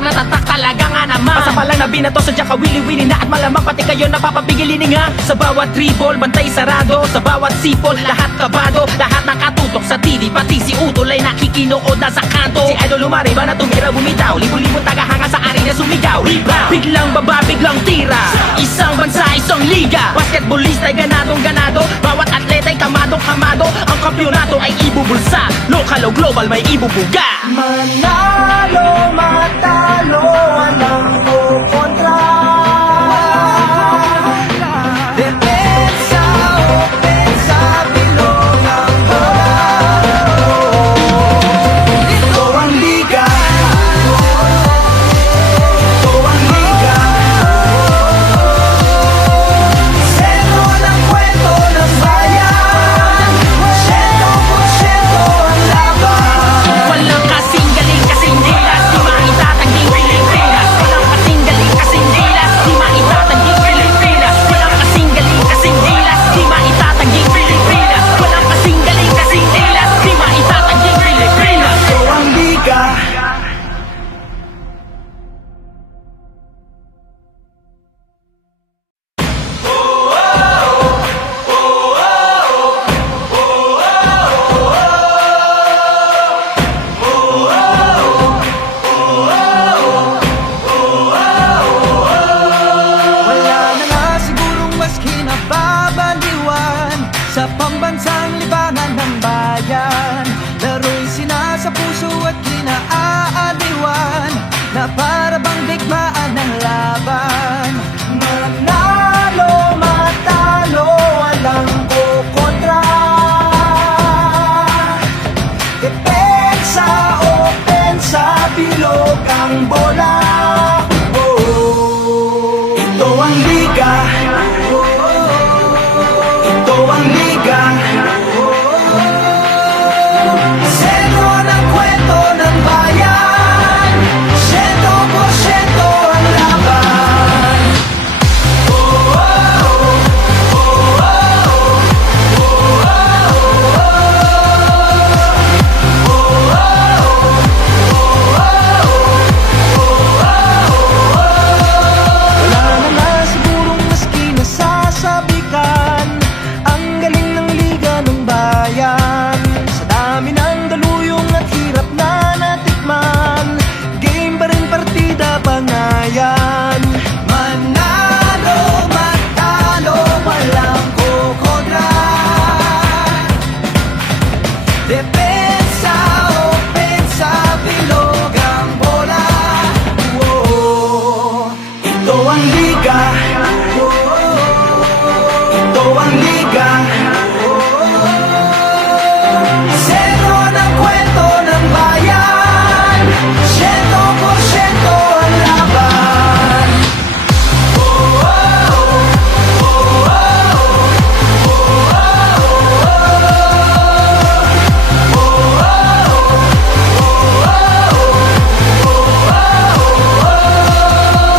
na tatak talaga nga naman. Pasa pa lang na binato, sadya ka wili-wili na. At malamang pati kayo napapapigilin nga. Sa bawat dribble, bantay sarado. Sa bawat sipol, lahat kabado. Lahat nakatutok sa TV, pati si Utol ay nakikinood na sa kanto. Si Idol lumari ba na tumira bumitaw, libo-libong tagahanga sa arena sumigaw. Biglang baba, biglang tira, isang bansa, isang liga. Basketballista ay ganadong-ganado, bawat atleta ay kamadong-kamado. Ang kampyonato ay ibubulsa, lokal o global may ibubuga. Manalo, matalo, walang kukontra. Depensa, opensa, bilog ang bola. Ito ang liga. Ito ang liga. Sentro ng kwento ng bayan. 100% ang laban. Walang kasing galing, kasing dilas, di maitatanging Pilipinas. Walang kasing galing, kasing dilas, di maitatanging Pilipinas. Walang kasing galing, kasing dilas, di maitatanging Pilipinas. Walang kasing galing, kasing dilas, di maitatanging Pilipinas. Ito ang liga. Wala na nga sigurong mas kinababaliwan sa pambansang libangan ng bayan. Laro'y sinasa puso at kinaaaliwan na para bang digmaan ng laban. Manalo, matalo, walang kukontra. Depensa, opensa, bilog ang bola. Oh, ito ang liga. Ito ang liga. Sentro ng kwento ng bayan. 100% ang laban. Wala na nga sigurong maski nasasabikan ang galing ng liga ng bayan. Sa dami ng daluyong at hirap na natikman, game pa rin partida pangayan. Manalo, matalo, walang kukontra. Depensa, opensa, bilog ang bola. Oh, ito ang liga. Ito ang liga. Sentro ng kwento ng bayan. 100% ang laban.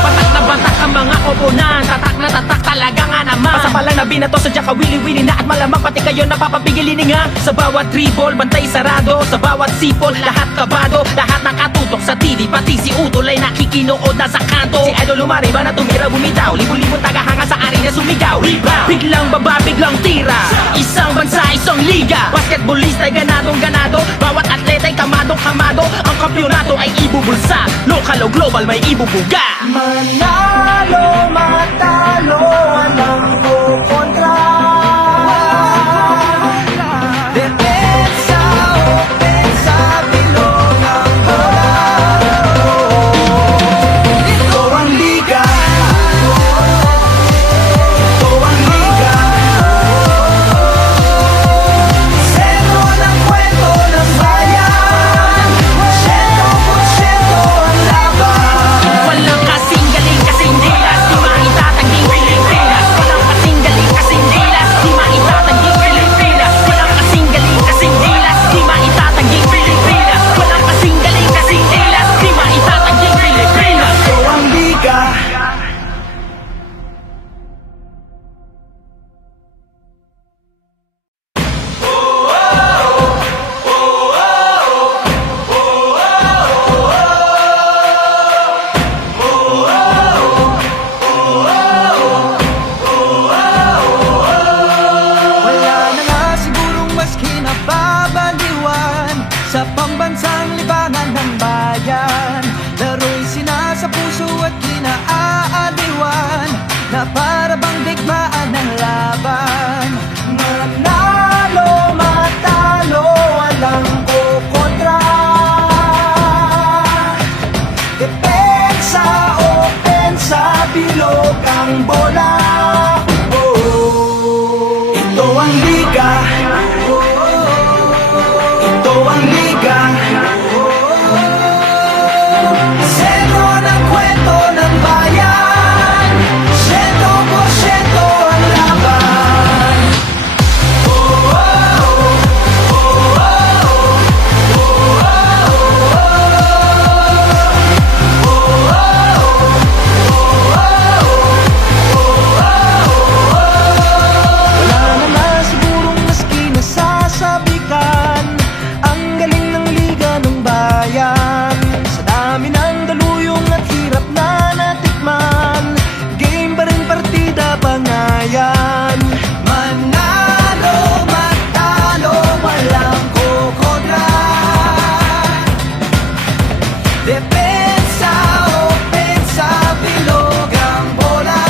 Patak na batak ang mga koponan, tatak na tatak talaga nga naman. Pasa pa lang na binato, sadya ka wili-wili na. At malamang pati kayo napapapigilin nga. Sa bawat dribble, bantay sarado. Sa bawat sipol, lahat kabado. Lahat nakatutok sa TV, pati si Utol ay nakikinood na sa kanto. Si Idol lumari ba na tumira bumitaw, libo-libong tagahanga sa arena sumigaw. Biglang baba, biglang tira, isang bansa, isang liga. Basketballista ay ganadong-ganado, bawat atleta ay kamadong-kamado. Ang kampyonato ay ibubulsa, lokal o global may ibubuga. Manalo, matalo, walang kukontra. Depensa, opensa, bilog ang bola. Ito ang liga. Ito ang liga. Sentro ng kwento ng bayan. 100% ang laban. Walang kasing galing, kasing dilas, di maitatanging Pilipinas. open sa bilog ang bola. Ito ang liga. Ito ang liga. Sentro ng kwento ng bayan. 100% ang laban. Wala na nga sigurong maski nasasabikan ang galing ng liga ng bayan. Sa dami ng daluyong at hirap na natikman, game pa rin partida bangayan. Manalo, matalo, walang kukontra. Depensa, opensa, bilog ang bola.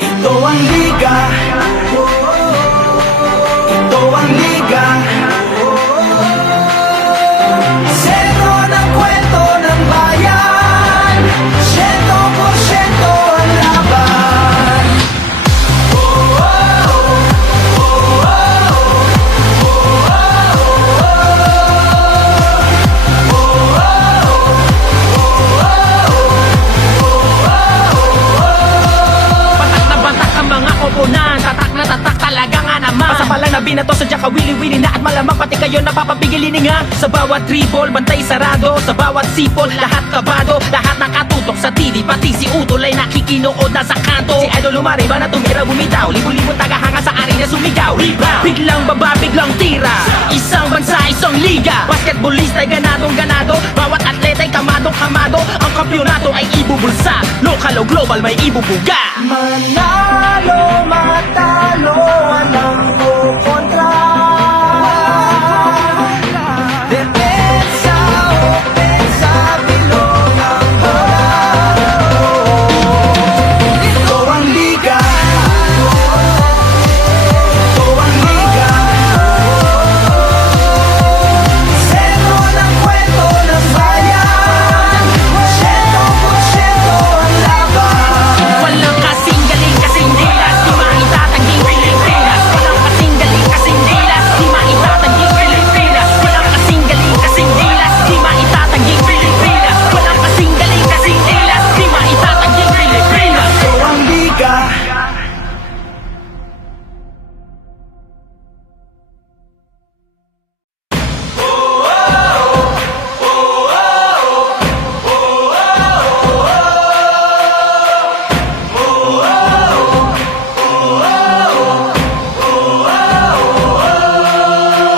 Ito ang liga. Ito ang liga. Sentro ng kwento ng bayan. 100% ang laban. Batak na batak ang mga koponan, tatak na tatak talaga nga naman. Basta palang nabinato sa Jaka wili-wili na at malamang pati kayo napapapigil hininga. Sa bawat dribble, bantay sarado. Sa bawat sipol, lahat kabado. Lahat nakatutok sa TV, pati si Utol ay nakikinood na sa kanto. Si Idol lumariba na tumira bumitaw, libo-libong tagahanga sa arena sumigaw. Rebound, biglang baba, biglang tira. Isang bansa, isang liga. Basketballista ay ganadong ganado. Bawat atleta ay kamadong kamado. Ang kampyonato ay ibubulsa. Local o global may ibubuga. Manalo, matalo, walang kukontra. Depensa, opensa, bilog ang bola. Ito ang liga. Ito ang liga. Sentro ng kwento ng bayan. 100% ang laban. Walang kasing galing, kasing dilas, di maitatanging Pilipinas. Walang kasing galing, kasing dilas, di maitatanging Pilipinas. Walang kasing galing, kasing dilas, di maitatanging Pilipinas. Walang kasing galing, kasing dilas, di maitatanging Pilipinas. Ito ang liga.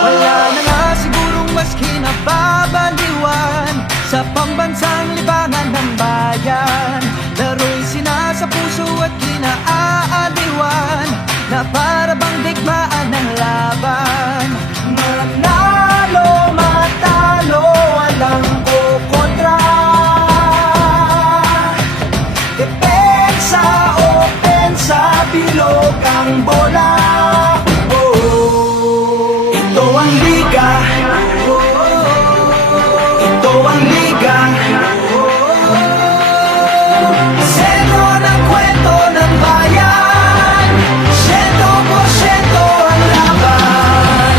Wala na nga sigurong mas kinababaliwan sa pambansang libangan ng bayan. Laro'y sinasa puso at kinaaaliwan na para bang digmaan ng laban. Manalo, matalo, walang kukontra. Depensa, opensa, bilog ang bola. Ito ang liga. Ito ang liga. Sentro ng kwento ng bayan. 100% ang laban.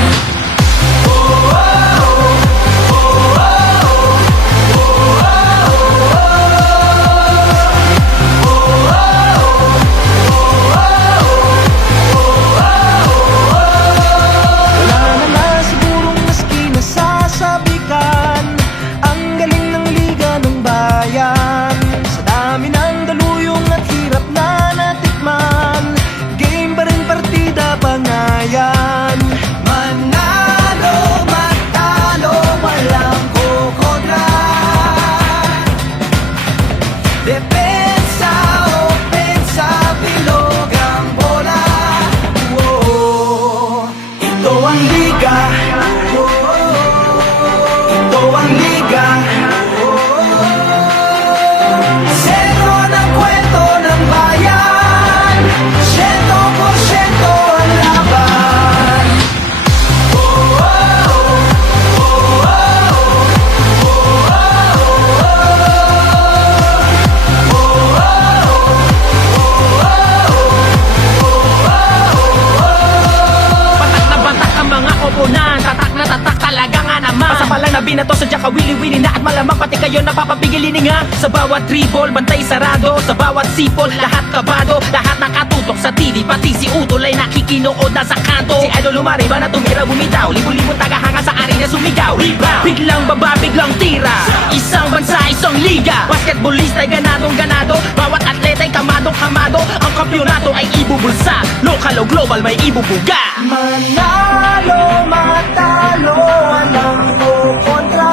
napapapigil hininga. Sa bawat dribble, bantay sarado. Sa bawat sipol, lahat kabado. Lahat nakatutok sa TV, pati si Utol ay nakikinood na sa kanto. Si Idol lumariba na tumira bumitaw, libo-libong tagahanga sa arena sumigaw. Biglang baba, biglang tira, isang bansa, isang liga. Basketballista ay ganadong ganado, bawat atleta ay kamadong kamado. Ang kampyonato ay ibubulsa, lokal o global may ibubuga. Manalo, matalo, walang kukontra.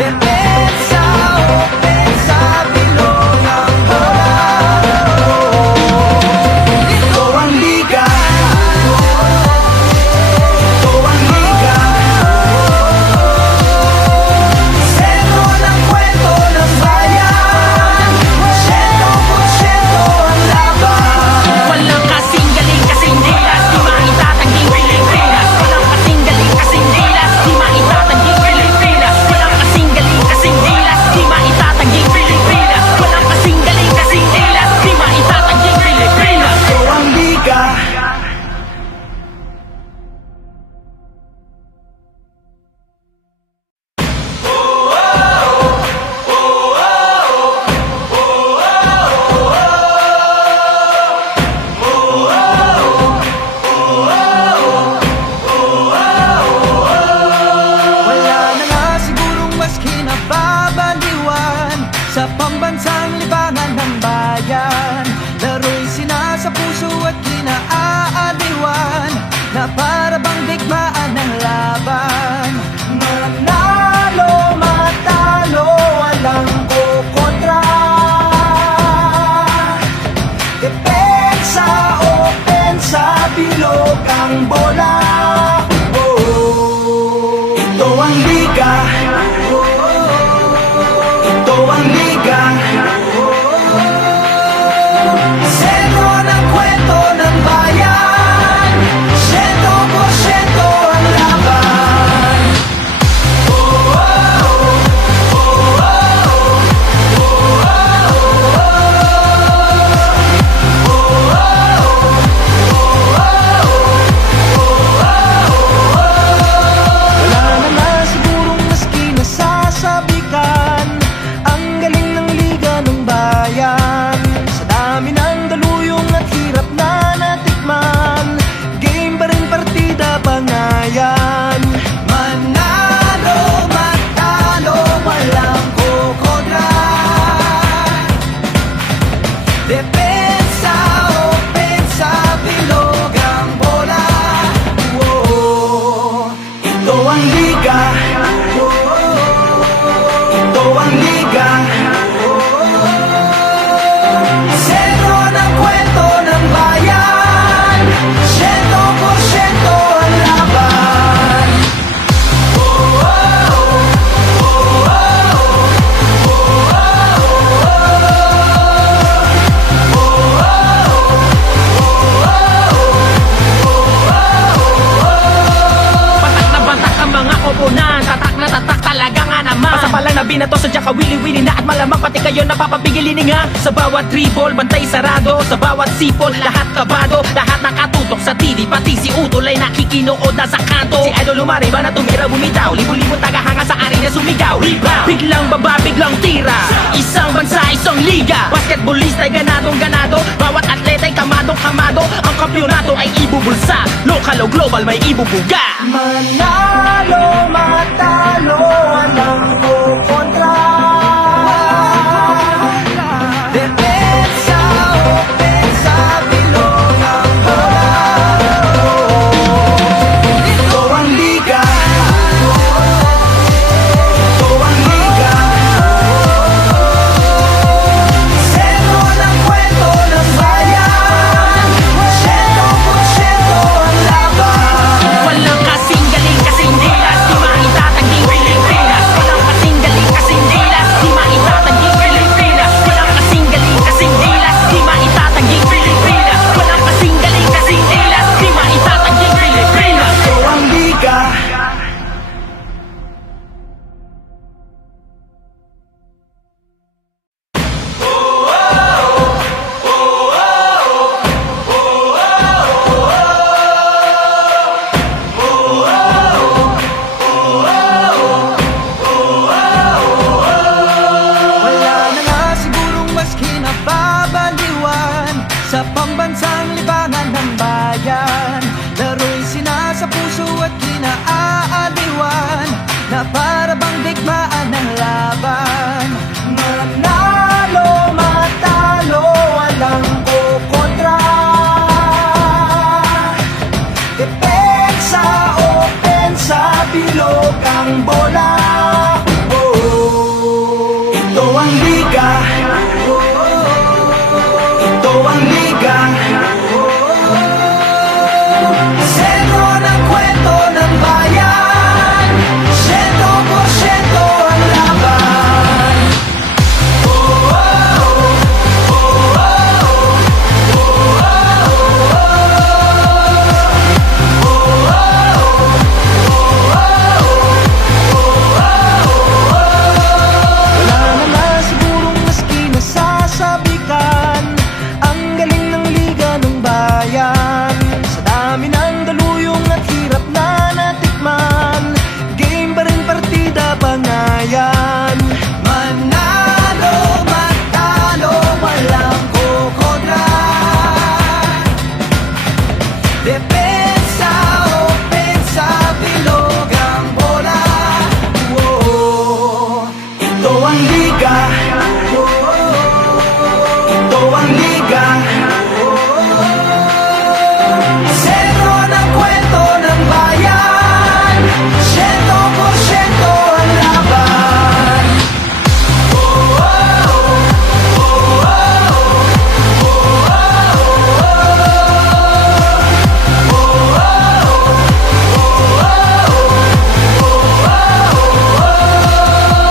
Depensa, opensa, bilog ang bola. Ito ang liga. Ito ang liga. Sentro ng kwento ng bayan. 100% ang laban. Walang kasing galing, kasing dilas, di maitatanging Pilipinas. Walang kasing galing, kasing dilas, di maitatanging Pilipinas. Walang kasing galing, kasing dilas, di maitatanging Pilipinas. Walang kasing galing, kasing dilas, di maitatanging Pilipinas. Ito ang liga. Wala na nga sigurong mas kinababaliwan sa pambansang libangan ng bayan. Laro'y sinasa puso at kinaaliwan na para bang digmaan ng laban. Manalo, matalo, walang kukontra. Depensa, opensa, bilog ang bola. Oh, ito ang liga. Ito ang liga. Sentro ng kwento ng bayan. 100% ang laban. Wala na nga sigurong mas kinasasabikan ang galing ng liga ng bayan. Sa dami ng daluyong at hirap na natikman, game pa rin partida pangayan. Manalo, matalo, walang kukontra. Depensa, opensa, bilog ang bola. Oh, ito ang liga. Ito ang liga. Sentro ng kwento ng bayan. 100% ang laban. Patak na batak ang mga koponan, tatak na tatak talaga nga naman. Pasa pa lang na binato sa Jaka wili-wili na at malamang pati kayo napapapigil hininga. Sa bawat dribble, bantay sarado. Sa bawat sipol, lahat kabado. Lahat nakatutok sa TV, pati si Utol ay nakikinood na sa kanto. Si Idol lumariba na tumira bumitaw, libo-libong tagahanga sa arena sumigaw. Biglang baba, biglang tira, isang bansa, isang liga. Basketballista ay ganadong ganado, bawat atleta ay kamadong kamado. Ang kampyonato ay ibubulsa, lokal o global may ibubuga. Manalo, matalo, walang kukontra. Depensa, opensa, bilog ang bola. Ito ang liga. Ito ang liga. Sentro ng kwento ng bayan. 100% ang laban. Walang kasing galing, kasing dilas, di para bang digmaan ng laban. Manalo, matalo, walang kukontra. Depensa, opensa, bilog ang bola. Oh, ito ang liga. Ito ang liga. Sentro ng kwento ng bayan. 100% ang laban. Wala na nga sigurong maski nasasabikan. Ang galing ng liga ng bayan. Sa dami ng daluyong at hirap na natikman, game pa rin partida bangayan. Manalo, matalo, walang kukontra. Depensa, opensa, bilog ang bola. Oh, ito ang liga. Ito ang liga. Sentro ng kwento ng bayan. 100% ang laban.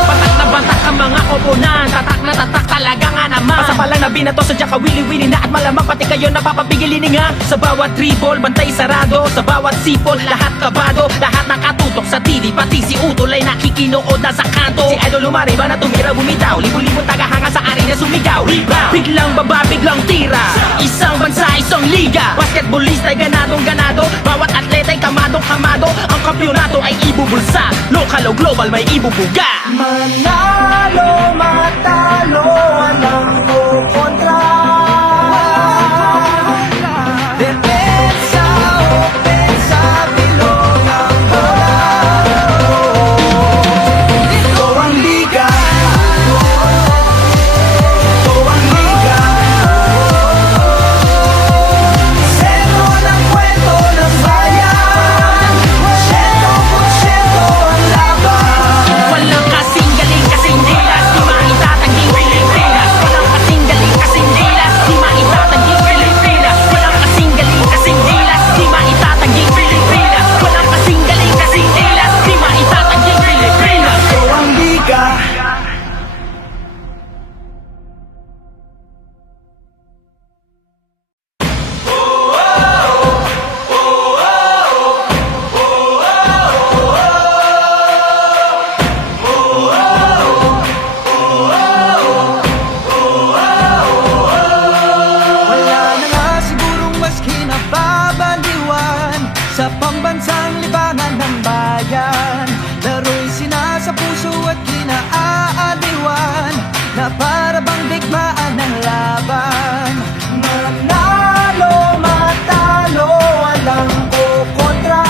Batak na batak ang mga koponan. Tatak na tatak talaga nga naman. Basta palang nabinato sa Jaka wili-wili na. At malamang pati kayo napapapigil hininga. Sa bawat dribble, bantay sarado. Sa bawat sipol, lahat kabado. Lahat nakatutok sa TV. Pati si Utol ay nakikinood na sa kanto. Si Idol lumariba na tumira bumitaw. Libo-libong tagahanga sa arena sumigaw. Rebound, biglang baba, biglang tira. Isang bansa, isang liga. Basketballista ay ganadong ganado. Bawat atleta ay kamadong kamado. Ang kampyonato ay ibubulsa. Local o global may ibubuga. Manalo, matalo, walang kukontra. Depensa, opensa, bilog ang bola. Ito ang liga. Ito ang liga. Sentro ng kwento ng bayan. 100% ang laban. Walang kasing galing, kasing dilas. Di maitatanging Pilipinas. Walang kasing galing, kasing dilas. Di maitatanging Pilipinas. Walang kasing galing, kasing dilas. Di maitatanging Pilipinas. Walang kasing galing, kasing dilas. Di maitatanging Pilipinas. Ito ang liga. Wala na nga sigurong mas kinababaliwan sa pambansang libangan ng bayan. Laro'y sinasa puso at kinaaaliwan na para bang digmaan ng laban. Manalo, matalo, walang kukontra.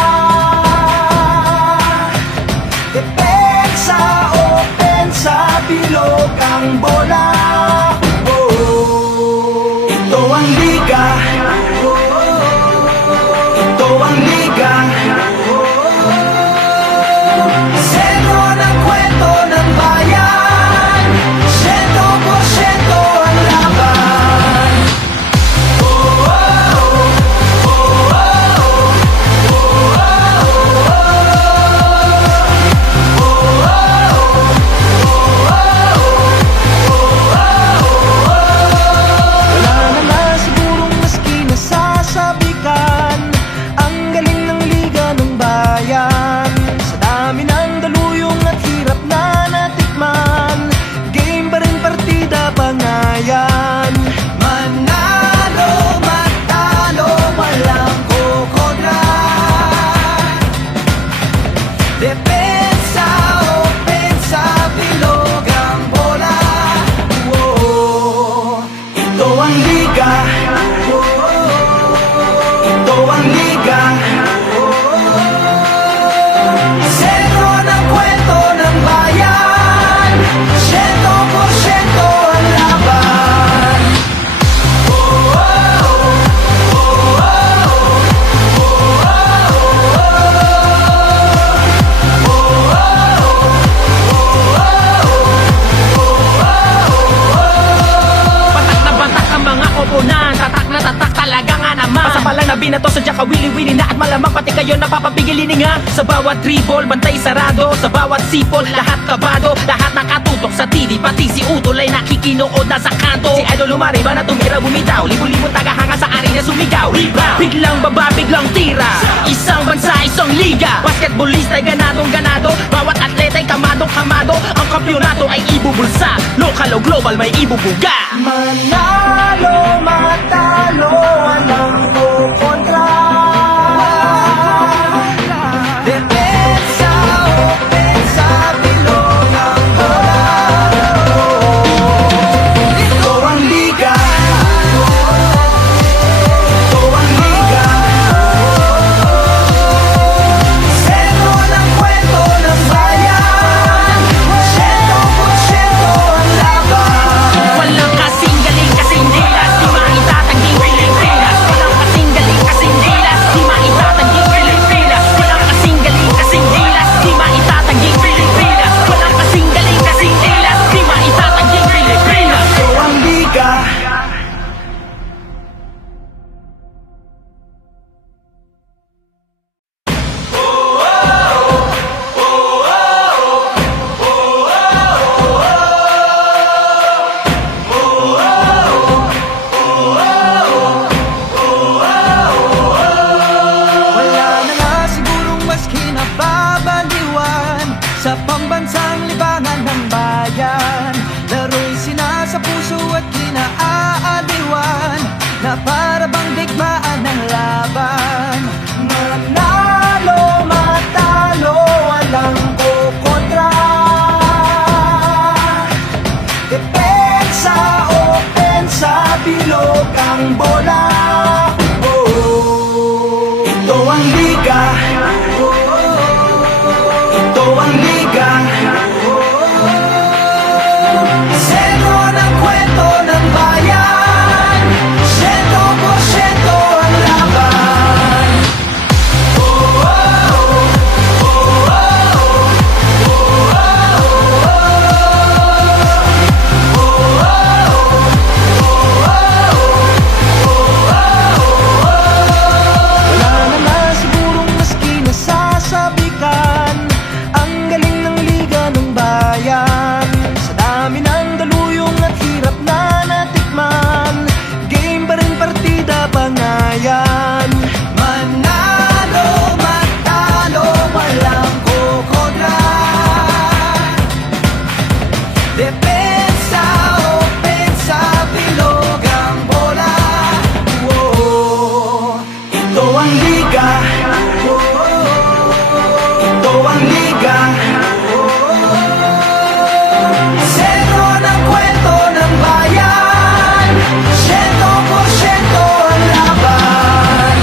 Depensa, opensa, bilog ang bola. Oh, ito ang liga. Ito ang liga. Sentro ng kwento ng bayan. 100% ang laban. bawat dribble, bantay sarado. Sa bawat sipol, lahat kabado. Lahat nakatutok sa TV, pati si Utol ay nakikinood na sa kanto. Si Idol lumariba na tumira bumitaw, libo-libong tagahanga sa arena sumigaw. Biglang baba, biglang tira, isang bansa, isang liga. Basketballista ay ganadong ganado, bawat atleta ay kamadong kamado. Ang kampyonato ay ibubulsa, lokal o global may ibubuga. Manalo, matalo, walang kukontra. Depensa, opensa, bilog ang bola. Ito ang liga. Ito ang liga. Sentro ng kwento ng bayan. 100% ang laban. Walang kasing galing, kasing dilas, di maitatanging Pilipinas. Walang kasing galing, kasing dilas, di maitatanging Pilipinas. Walang kasing galing, kasing dilas, di maitatanging Pilipinas. Walang kasing galing, kasing dilas, di maitatanging Pilipinas. Ito ang liga. Wala na nga sigurong mas kinababaliwan sa pambansang libangan ng bayan. Laro'y sinasa puso at kinaaliwan na para bang digmaan ng laban. Manalo, matalo, walang kukontra. Depensa, opensa, bilog ang bola. Oh, ito ang liga. Ito ang liga. Sentro ng kwento ng bayan. 100% ang laban. Wala na nga sigurong mas kinasasabikan ang galing ng liga ng bayan. Sa dami ng daluyong at hirap na natikman, game pa rin partida pangayan. Manalo, matalo, walang kukontra. Depensa, opensa, bilog ang bola. Oh, ito ang liga. Ito ang liga. Sentro ng kwento ng bayan. 100% ang laban.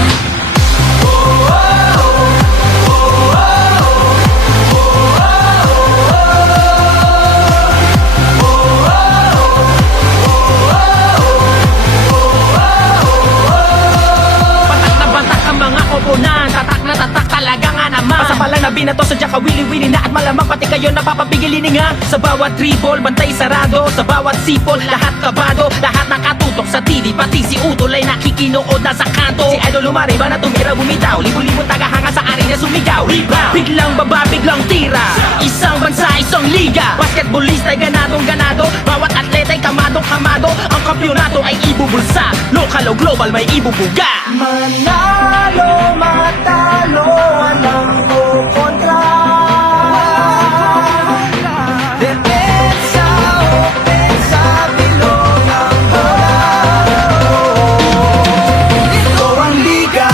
Batak na batak ang mga koponan, tatak na tatak talaga nga naman. Pasa pa lang na binato sa Jaka wili-wili na at malamang pati kayo napapapigil hininga. Sa bawat dribble, bantay sarado. Sa bawat sipol, lahat kabado. Lahat nakatutok sa TV, pati si Utol ay nakikinood na sa kanto. Si Idol lumariba na tumira bumitaw, libo-libong tagahanga sa arena sumigaw. Biglang baba, biglang tira, isang bansa, isang liga. Basketballista ay ganadong ganado, bawat atleta ay kamadong kamado. Ang kampyonato ay ibubulsa, lokal o global may ibubuga. Manalo, matalo, walang kukontra. Depensa, opensa, bilog ang bola. Ito ang liga.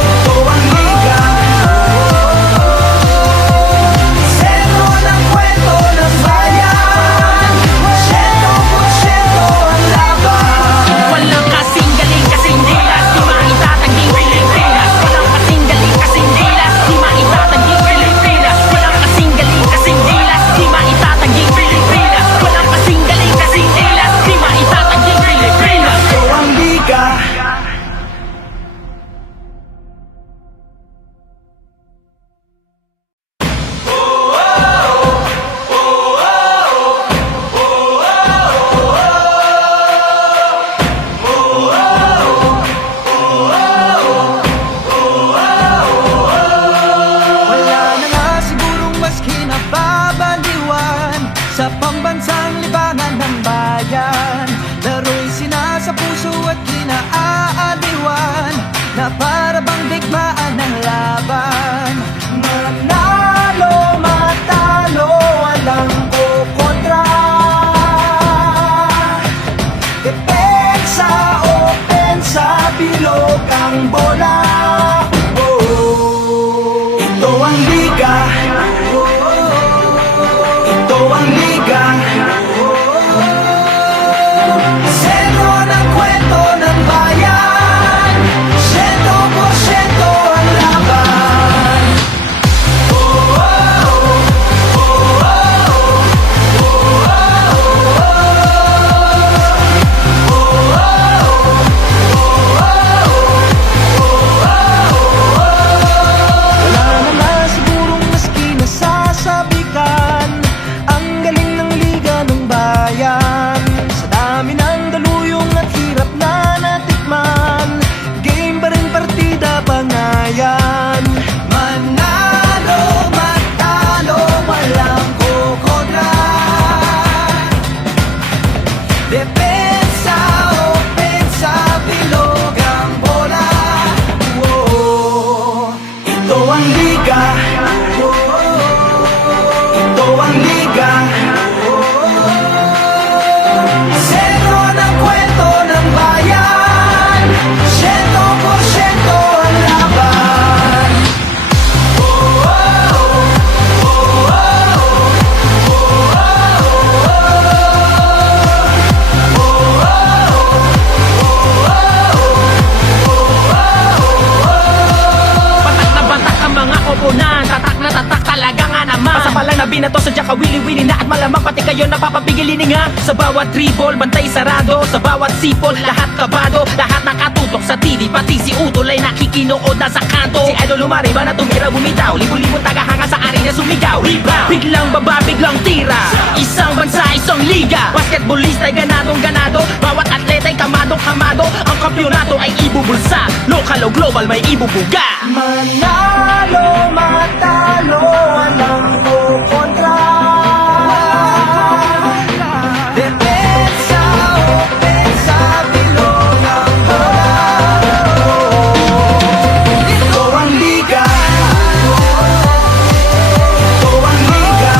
Ito ang liga. Sentro ng kwento ng bayan. 100% ang laban. Walang kasing galing, kasing dilas, di maitatanging Pilipinas. Walang kasing galing, kasing dilas, di maitatanging Pilipinas. Walang kasing galing, kasing nababaliwan sa pambansang libangan ng bayan. Laro'y sinasa puso at kinaaaliwan na para bang digmaan ng laban. Manalo, matalo, walang kukontra. Depensa, opensa, bilog ang bola. Oh, ito ang liga. Ito ang liga. Sentro ng kwento ng bayan. 100% ang laban. Wala naman sigurong maski nasasabikan ang galing ng liga ng bayan. Sa dami ng daluyong at hirap na natikman, game pa rin partida bangayan. Manalo, matalo, walang kukontra. Depensa, opensa, bilog ang bola. Oh, ito ang liga. Ito ang liga. Sentro ng kwento ng bayan. 100% ang laban. Batak na batak ang mga koponan, tatak na tatak talaga nga naman. Basta palang nabinato sa Jaka wili-wili na at malamang pati kayo napapapigil hininga. Sa bawat dribble, bantay sarado. Sa bawat sipol, lahat kabado. Lahat nakatutok sa TV, pati si Utol ay nakikinood na sa kanto. Si Idol lumariba na tumira bumitaw, libo-libong tagahanga sa arena sumigaw. Rebound, biglang baba, biglang tira. Isang bansa, isang liga. Basketballista ay ganadong ganado. Bawat atleta ay kamadong kamado. Ang kampyonato ay ibubulsa. Local o global may ibubuga. Manalo, matalo, walang kukontra. Depensa, opensa, bilog ang bola. Ito ang liga. Ito ang liga.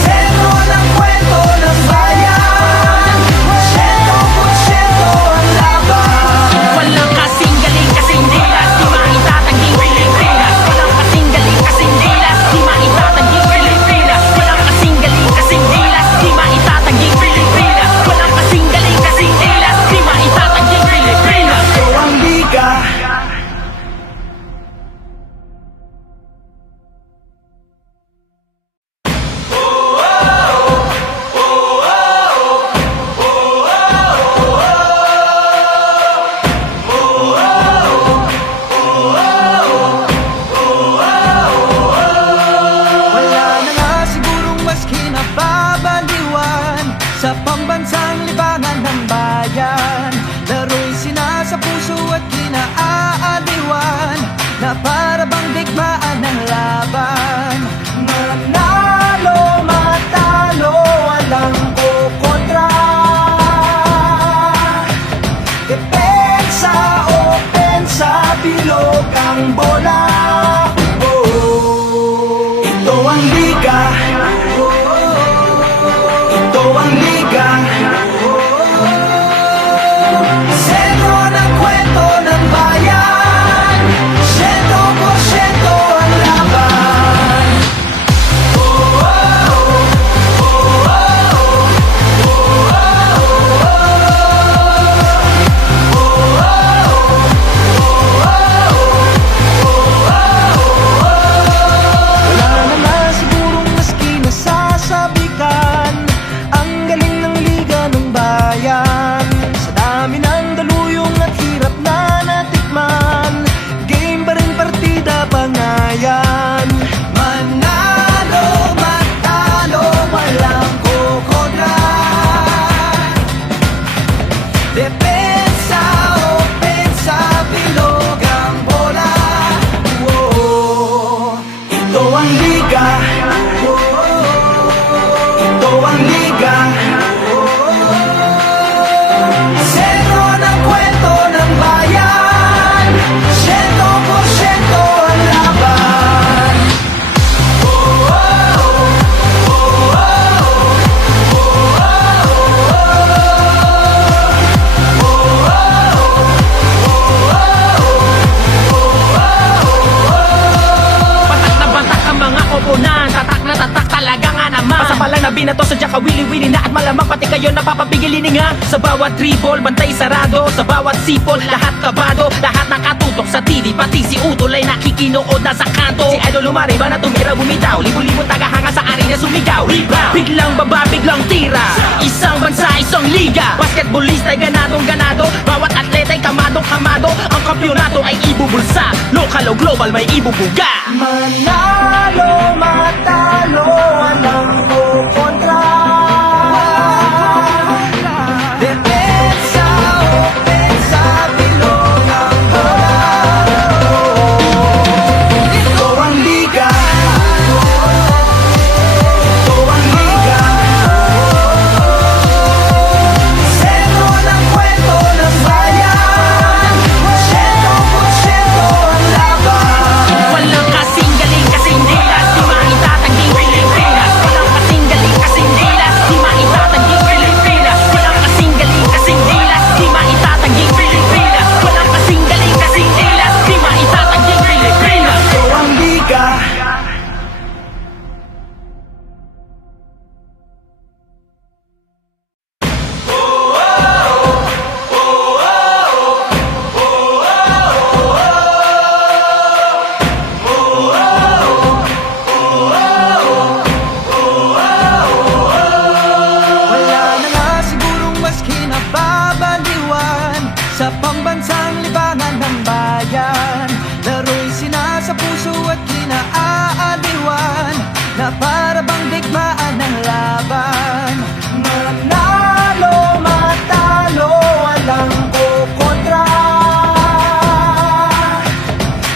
Sentro ng kwento ng bayan. 100% ang laban. Walang kasing galing, kasing dilas. Di maitatanging Pilipinas. Walang binato sadya kawili-wili na at malamang pati kayo napapapigilin nga. Sa bawat dribble, bantay sarado. Sa bawat sipol, lahat kabado. Lahat nakatutok sa TV, pati si Utol ay nakikinood na sa kanto. Si Idol lumari ba na tumira bumitaw, libo-libo tagahanga sa arena sumigaw. Rebound, biglang baba, biglang tira. Isang bansa, isang liga. Basketballista ay ganadong ganado. Bawat atleta ay kamadong kamado. Ang kampyonato ay ibubulsa. Lokal o global may ibubuga. Manalo, matalo, walang kukontra. Depensa, opensa, bilog ang bola. Ito ang liga. Ito ang liga. Sentro ng kwento ng bayan. 100% ang laban. Walang kasing galing, kasing dilas, di maitatanging Pilipinas. Walang kasing galing, kasing dilas, di maitatanging Pilipinas. Walang kasing galing, kasing dilas, di maitatanging Pilipinas. Walang kasing galing, kasing dilas, di maitatanging Pilipinas. Ito ang liga. Wala na nga sigurong mas kinababaliwan sa pambansang libangan ng bayan. Laro'y sinasa puso at kinaaliwan na para bang digmaan ng laban. Manalo, matalo, walang kukontra.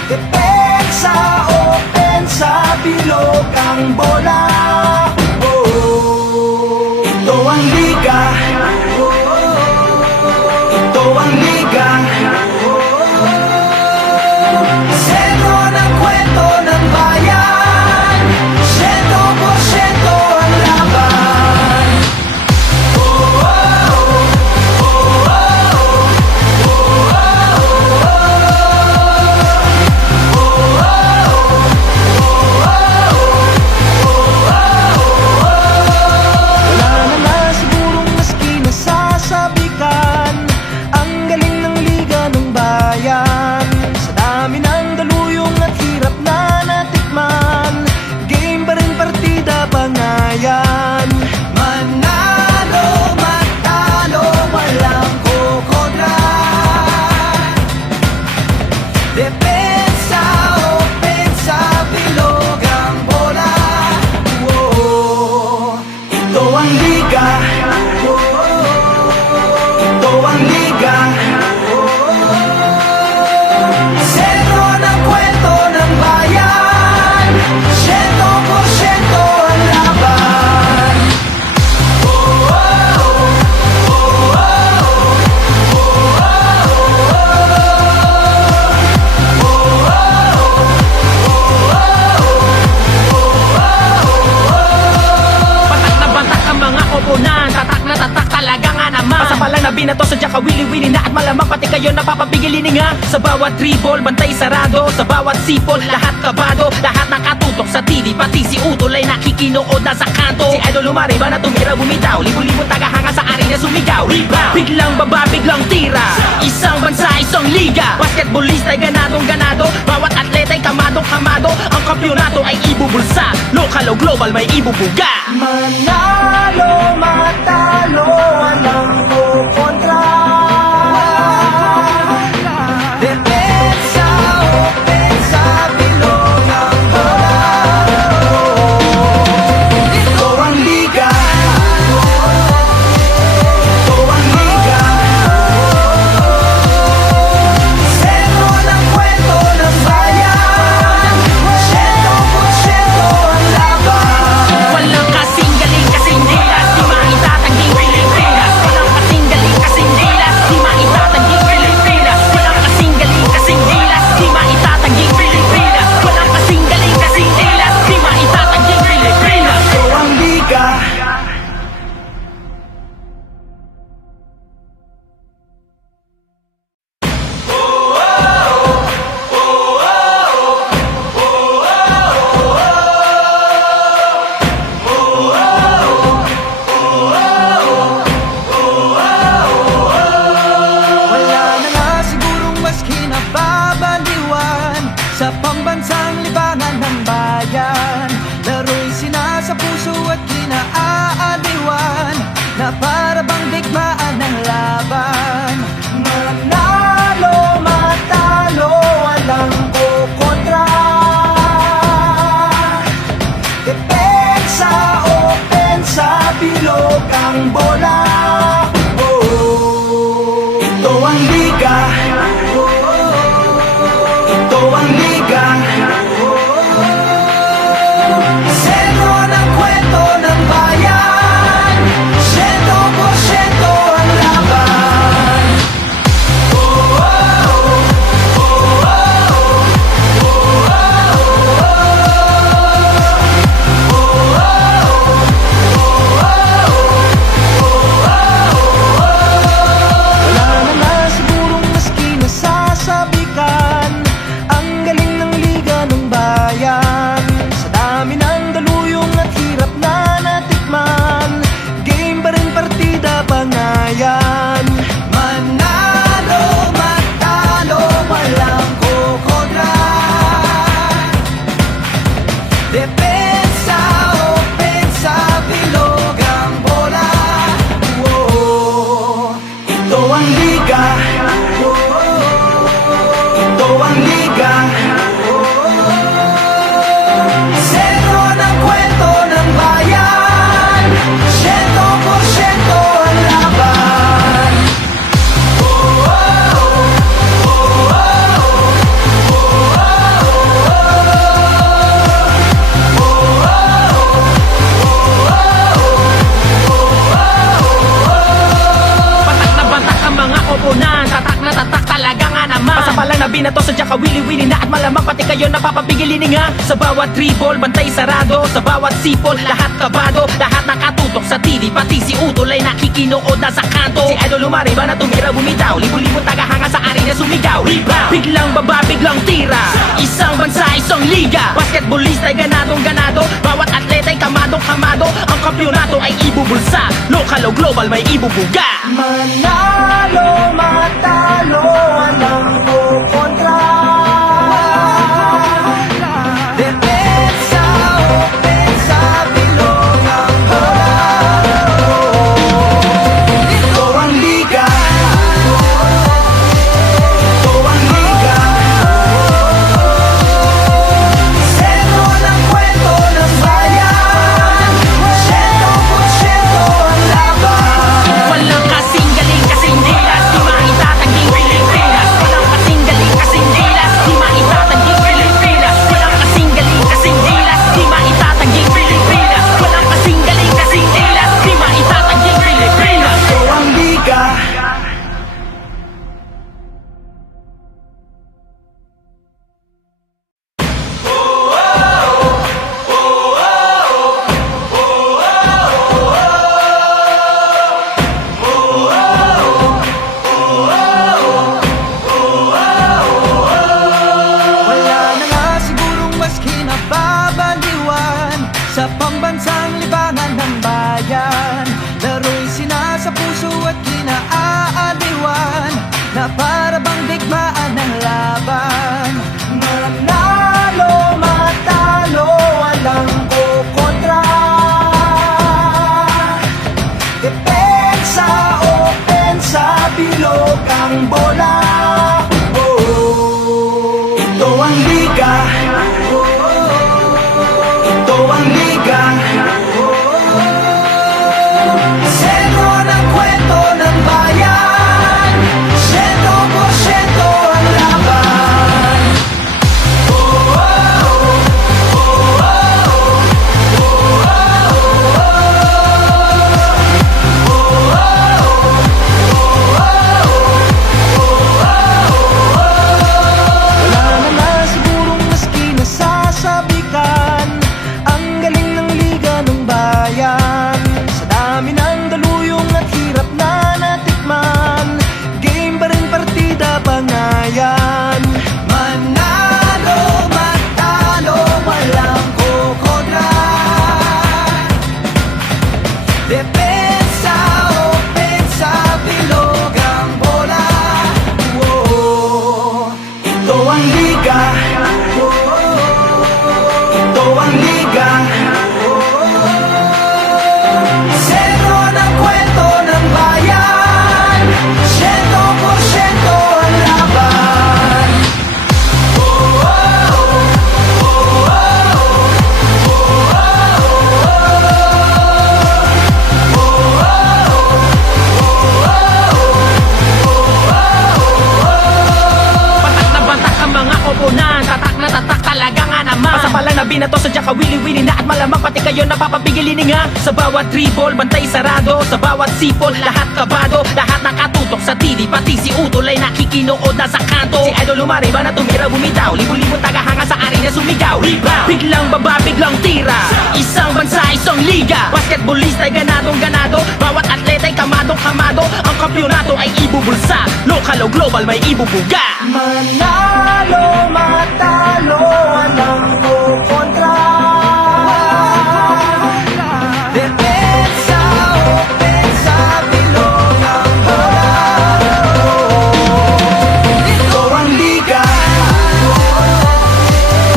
Depensa, opensa, bilog ang bola. Oh, ito ang liga. Ito ang liga. Sentro ng kwento ng bayan. 100% ang laban. Wala na nga sigurong mas kinasasabikan ang galing ng liga ng bayan. Sa dami ng daluyong at hirap na natikman, game pa rin partida bangayan. Manalo, matalo, walang kukontra. Depensa, opensa, bilog ang bola. Oh, ito ang liga. Ito ang liga. Sentro ng kwento ng bayan. 100% ang laban. Patak na batak ang mga koponan. Tatak na tatak talaga nga naman. Pasa pa lang na binato sadya kawili-wili na at malamang pati kayo napapapigilin nga. Sa bawat dribble, bantay sarado. Sa bawat sipol, lahat kabado. Lahat nakatutok sa TV, pati si Utol ay nakikinood na sa kanto. Si Idol lumari ba na tumira bumitaw, libo-libo tagahanga sa arena sumigaw. Rebound, biglang baba, biglang tira. Isang bansa, isang liga. Basketballista ay ganadong ganado. Bawat atleta ay kamadong kamado. Ang kampyonato ay ibubulsa. Lokal o global may ibubuga. Manalo, matalo, walang kukontra. Depensa, opensa, bilog ang bola. Ito ang liga. Ito ang liga. Sentro ng kwento ng bayan. 100% ang laban. Walang kasing galing, kasing dilas, di maitatanging Pilipinas. puso at kinaaaliwan, na para bang digmaan ng laban. Manalo, matalo, walang kukontra. Depensa, opensa, bilog ang bola. Oh, ito ang liga. Ito ang liga. Sentro ng kwento ng bayan, 100% ang laban. Wala na nga sigurong maski nasasabikan, ang galing ng liga ng bayan. Sa dami ng daluyong at hirap na natikman, game pa rin partida bangayan. Manalo, matalo, walang kukontra. Depensa, opensa, bilog ang bola. Oh, ito ang liga. Ito ang liga. Sentro ng kwento ng bayan, 100% ang laban. Batak na batak ang mga koponan, tatak na tatak talaga nga naman. Basta palang nabinato sa Jaka wili-wili na at malamang pati kayo napapapigil hininga. Sa bawat dribble, bantay sarado, sa bawat sipol, lahat kabado, lahat nakatutok sa TV, pati si Utol ay nakikinood na sa kanto. Si Idol lumariba na tumira bumitaw, libo-libo tagahanga sa arena sumigaw. Rebound, biglang baba, biglang tira, isang bansa, isang liga. Basketballista ay ganadong ganado, bawat atleta ay kamadong kamado. Ang kampyonato ay ibubulsa, local o global may ibubuga. Manalo, matalo, walang kukontra. Depensa, opensa, bilog ang bola. Ito ang liga. Ito ang liga. Sentro ng kwento ng bayan, 100% ang laban. Walang kasing galing, kasing dilas, di maitatanging Pilipinas. Walang kasing galing, kasing dilas, di maitatanging Pilipinas. Walang kasing galing, kasing dilas, di maitatanging Pilipinas. Walang kasing galing, kasing dilas, di maitatanging Pilipinas. Ito ang liga. Wala na nga sigurong mas kinababaliwan sa pambansang libangan ng bayan. Laro'y sinasa puso at kinaaaliwan, na para bang digmaan ng laban. Manalo, matalo, walang kukontra. Depensa, opensa, bilog ang bola. Oh, ito ang liga. Ito ang liga. Sentro ng kwento ng bayan, 100% ang laban. Wala na nga sigurong maski nasasabikan, ang galing ng liga ng bayan. Sa dami ng daluyong at hirap na natikman, game pa rin partida bangayan. Manalo, matalo, walang kukontra. Depensa, opensa, bilog ang bola. Oh, ito ang liga. Ito ang liga. kawili-wili na at malamang pati kayo napapapigilin nga. Sa bawat dribble, bantay sarado. Sa bawat sipol, lahat kabado. Lahat nakatutok sa TV, pati si Utol ay nakikinood na sa kanto. Si Idol lumariba na tumira bumitaw, libo-libo tagahanga sa arena sumigaw. Rebound, biglang baba, biglang tira. Isang bansa, isang liga. Basketballista ay ganadong-ganado. Bawat atleta ay kamadong-kamado. Ang kampyonato ay ibubulsa. Lokal o global may ibubuga. Manalo, matalo, walang kukontra. Depensa, opensa, bilog ang bola. Ito ang liga.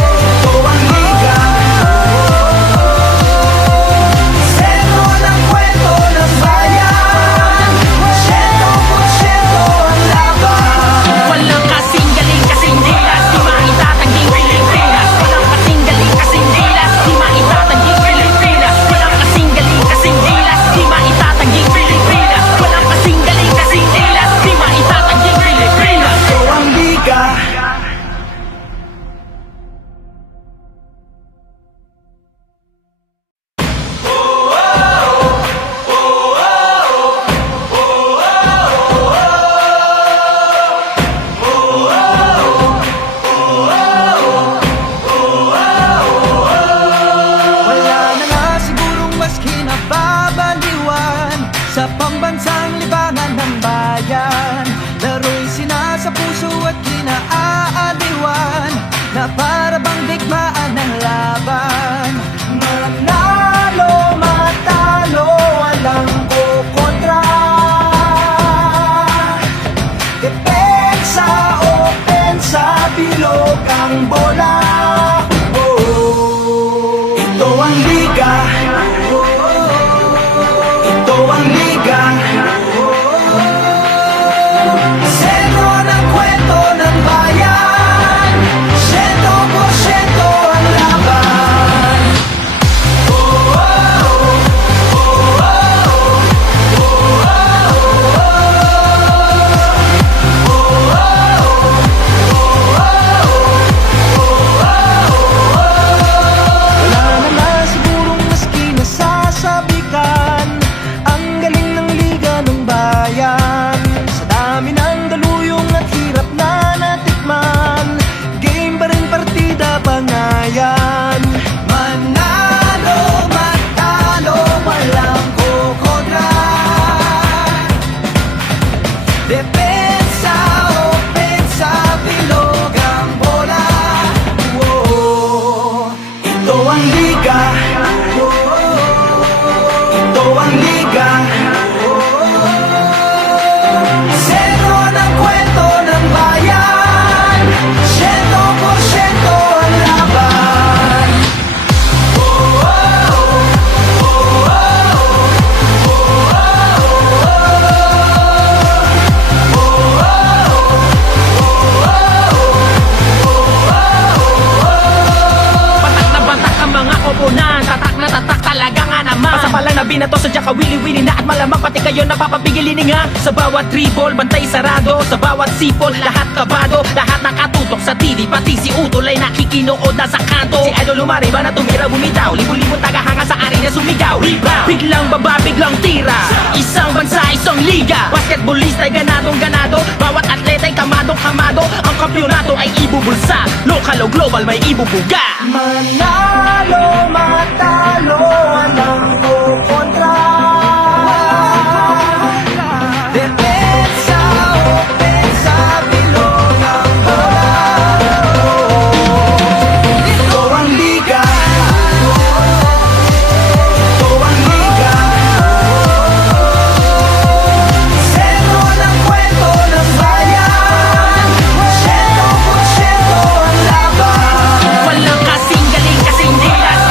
Ito ang liga. Sentro ng kwento ng bayan. 100% ang laban. Walang kasing galing, kasing dilas, di maitatanging Pilipinas. Walang kasing galing, kasing dilas, di maitatanging Pilipinas. Walang kasing galing, kasing dilas, di maitatanging Pilipinas. Walang kasing galing, kasing dilas, di maitatanging Pilipinas. Ito ang liga. Wala na nga sigurong mas kinababaliwan sa pambansang libangan ng bayan. Laro'y sinasa puso at kinaaaliwan na para bang digmaan ng laban. Manalo, matalo, walang kukontra. Depensa, opensa, bilog ang bola. Oh, ito ang liga. Ito ang liga. Sentro ng kwento ng bayan. 100% ang laban. Wala na nga sigurong mas kinasasabikan ang galing ng liga ng bayan. Sa dami ng daluyong at hirap na natikman, game pa rin partida bangayan. Manalo, matalo, walang kukontra. Depensa, opensa, bilog ang bola. Oh, ito ang liga. Ito ang liga. Sentro ng kwento ng bayan. 100% ang laban. Batak na batak ang mga koponan. Tatak na tatak talaga nga naman. Pasa pa lang na binato sa dyan kawili-wili na at malamang pati kayo napapapigilin nga. Sa bawat dribble, bantay sarado. Sa bawat sipol, lahat kabado. Lahat nakatutok sa TV, pati si Utol ay nakikinood na sa kanto. Si Idol lumariba na tumira bumitaw, libo-libo tagahanga sa arena sumigaw. Rebound, biglang baba, biglang tira. Isang bansa, isang liga. Basketballista ay ganadong-ganado. Bawat atleta ay kamadong-kamado. Ang kampyonato ay ibubulsa. Lokal o global may ibubuga. Manalo, matalo, walang kukontra. Depensa, opensa, bilog ang bola. Ito ang liga. Ito ang liga. Sentro ng kwento ng bayan. 100% ang laban. Walang kasing galing, kasing dilas,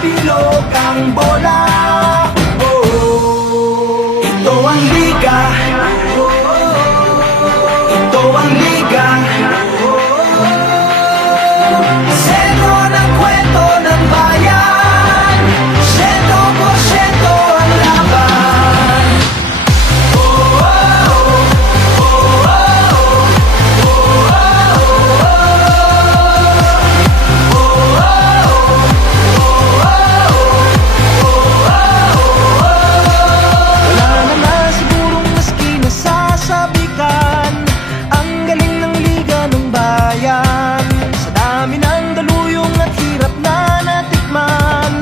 bilog ang bola. Ito ang liga. Ito ang liga. Sentro ng kwento ng bayan. 100% ang laban. Wala na nga sigurong maski nasasabikan. Ang galing ng liga ng bayan. Sa dami ng daluyong at hirap na natikman,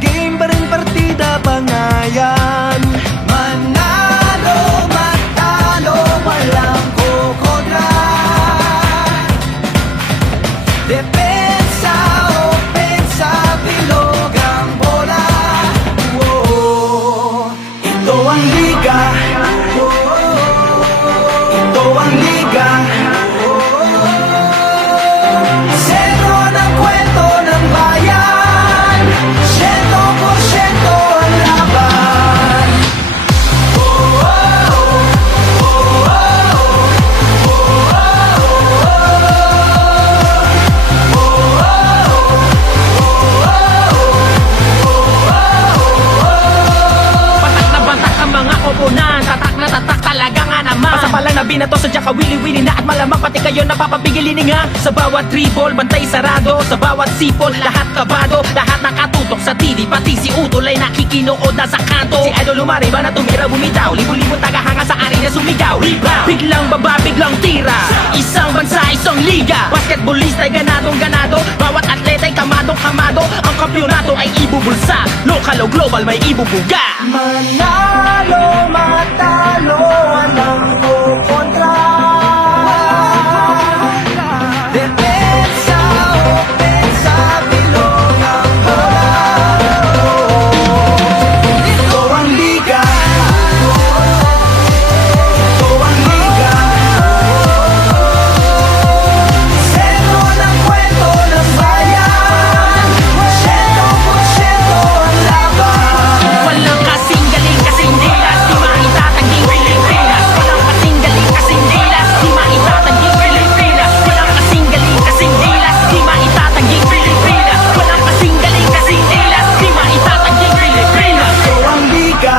game pa rin partida pangayan. Manalo, matalo, walang kukontra. Depensa, opensa, bilog ang bola. Ito ang liga. Ito ang liga. Sentro ng kwento ng bayan. 100% ang laban. Batak na batak ang mga koponan, tatak na tatak talaga nga naman. Basta palang nabinato sa Jaka wili-wili na at malamang pati kayo napapapigil hininga. Sa bawat dribble, bantay sarado. Sa bawat sipol, lahat kabado. Lahat nakatutok sa TV, pati si Utol ay nakikinood na sa kanto. Si Idol lumariba na tumira bumitaw, libo-libo tagahanga sa arena sumigaw. Rebound, biglang baba, biglang tira. Isang bansa, isang liga. Basketballista ay ganadong ganado. Bawat atleta ay kamadong kamado. Ang kampyonato ay ibubulsa. Local o global may ibubuga. Manalo, matalo, walang kukontra. Depensa, opensa, bilog ang bola. Ito ang liga. Ito ang liga. Sentro ng kwento ng bayan. 100% ang laban. Walang kasing galing, kasing dilas, di maitatanging Pilipinas. Walang kasing galing, kasing dilas, di maitatanging Pilipinas. Walang kasing galing, kasing dilas, di maitatanging Pilipinas. Walang kasing galing, kasing dilas, di maitatanging Pilipinas. Ito ang liga.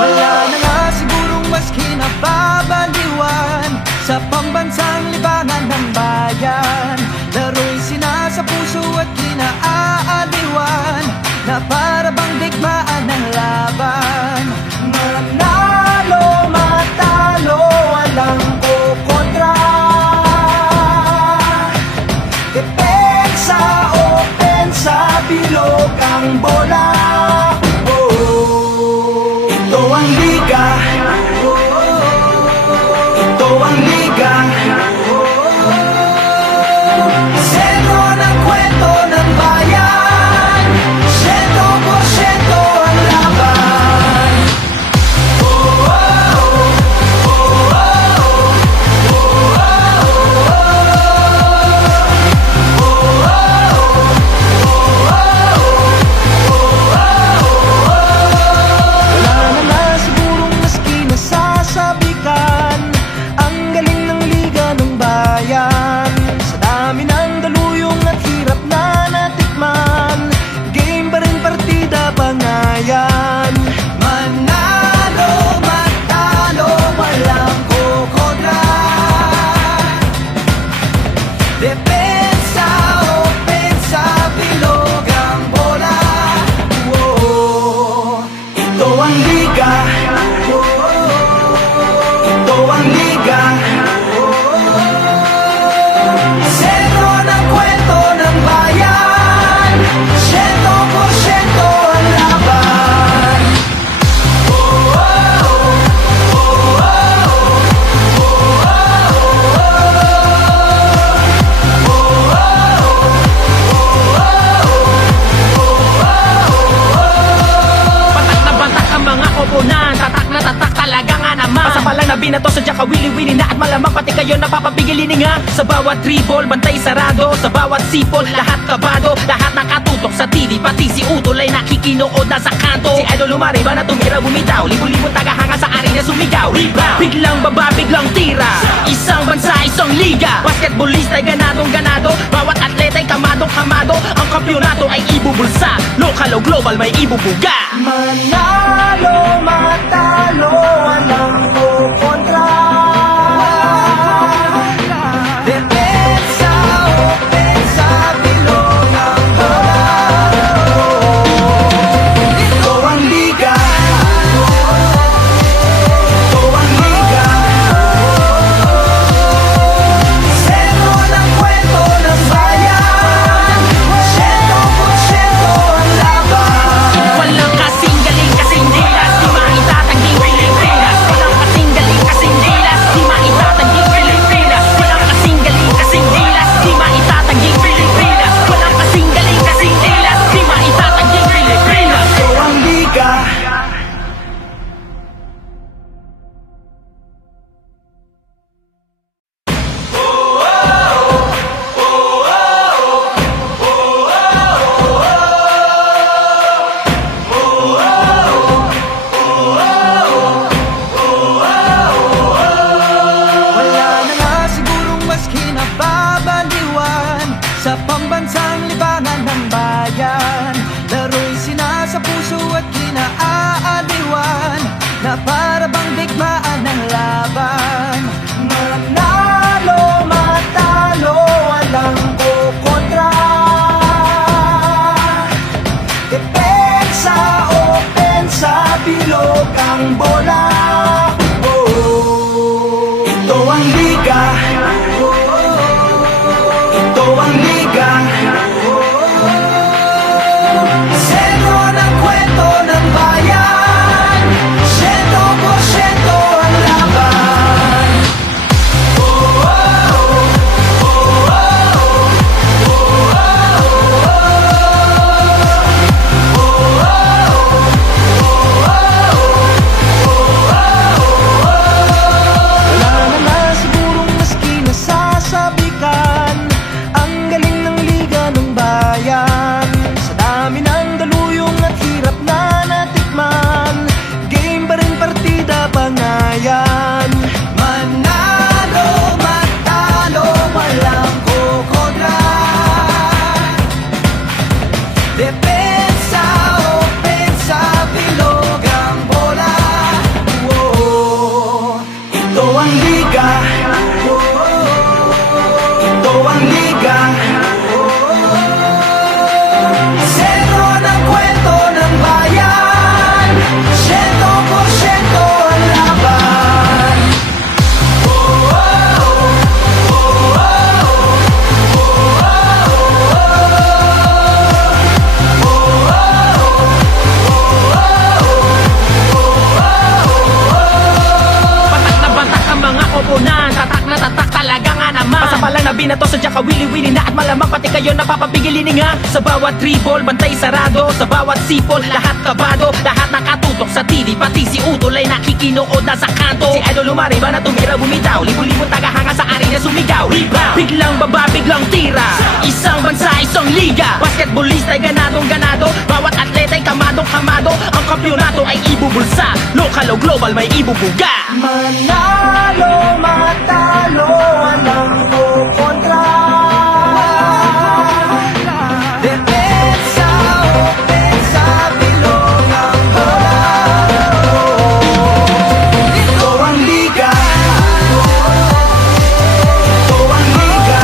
Wala na nga sigurong mas kinababaliwan sa pambansang libangan ng bayan. Laro'y sinasa puso at kinaaaliwan na para bang digmaan ng laban. Manalo, matalo, walang kukontra. Depensa, opensa, bilog ang bola. Ito ang liga. Ito ang liga. Sentro ng kwento ng bayan. 100% ang laban. binato Sadya kawili-wili na at malamang pati kayo napapapigilin nga. Sa bawat dribble, bantay sarado. Sa bawat sipol, lahat kabado. Lahat nakatutok sa TV, pati si Utol ay nakikinood na sa kanto. Si Idol lumariba na tumira bumitaw. Libo-libo tagahanga sa arena sumigaw. Rebound, biglang baba, biglang tira. Isang bansa, isang liga. Basketballista ay ganadong-ganado. Bawat atleta ay kamadong-kamado. Ang kampyonato ay ibubulsa. Lokal o global may ibubuga. Manalo, matalo, walang kukontra. Depensa, opensa, bilog ang bola. Ito ang liga. Ito ang liga. Sentro ng kwento ng bayan. 100% ang laban. Walang kasing galing, kasing dilas. Di maitatanging Pilipinas. Walang kasing galing, kasing dilas. Di maitatanging Pilipinas. Walang kasing galing, kasing dilas. Di maitatanging Pilipinas. Walang kasing galing, kasing dilas. Di maitatanging Pilipinas. Ito ang liga. Wala na nga sigurong mas kinababaliwan sa pambansang libangan ng bayan. Laro'y sinasa puso at kinaaaliwan na para bang digmaan ng laban. Manalo, matalo, walang kukontra. Depensa, opensa, bilog ang bola. Oh, ito ang liga. Ito ang liga. Sentro ng kwento ng bayan. 100% ang laban. Wala na nga sigurong maski nasasabikan ang galing ng liga ng bayan. Sa dami ng daluyong at hirap na natikman, game pa rin partida pangayan. Manalo, matalo, walang kukontra. Depensa, opensa, bilog ang bola. Oh, ito ang liga. Ito ang liga. Sentro ng kwento ng bayan. 100% ang laban. Batak na batak ang mga koponan. Tatak na tatak talaga nga naman. Pasa pa lang na binato Sadya kawili-wili na at malamang pati kayo napapapigilin nga. Sa bawat dribble, bantay sarado. Sa bawat sipol, lahat kabado. Lahat nakatutok sa TV, pati si Utol ay nakikinood na sa kanto. Si Idol lumariba na tumira bumitaw. Libo-libo tagahanga sa arena sumigaw. Rebound, biglang baba, biglang tira. Isang bansa, isang liga. Basketballista ay ganadong-ganado. Bawat atleta ay kamadong-kamado. Ang kampyonato ay ibubulsa. Lokal o global may ibubuga. Manalo, matalo, walang kukontra. Depensa, opensa, bilog ang bola. Ito ang liga. Ito ang liga.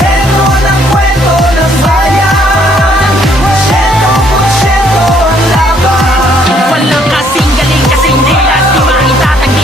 Sentro ng kwento ng bayan. 100% ang laban. Walang kasing galing, kasing dilas. Di maitatanging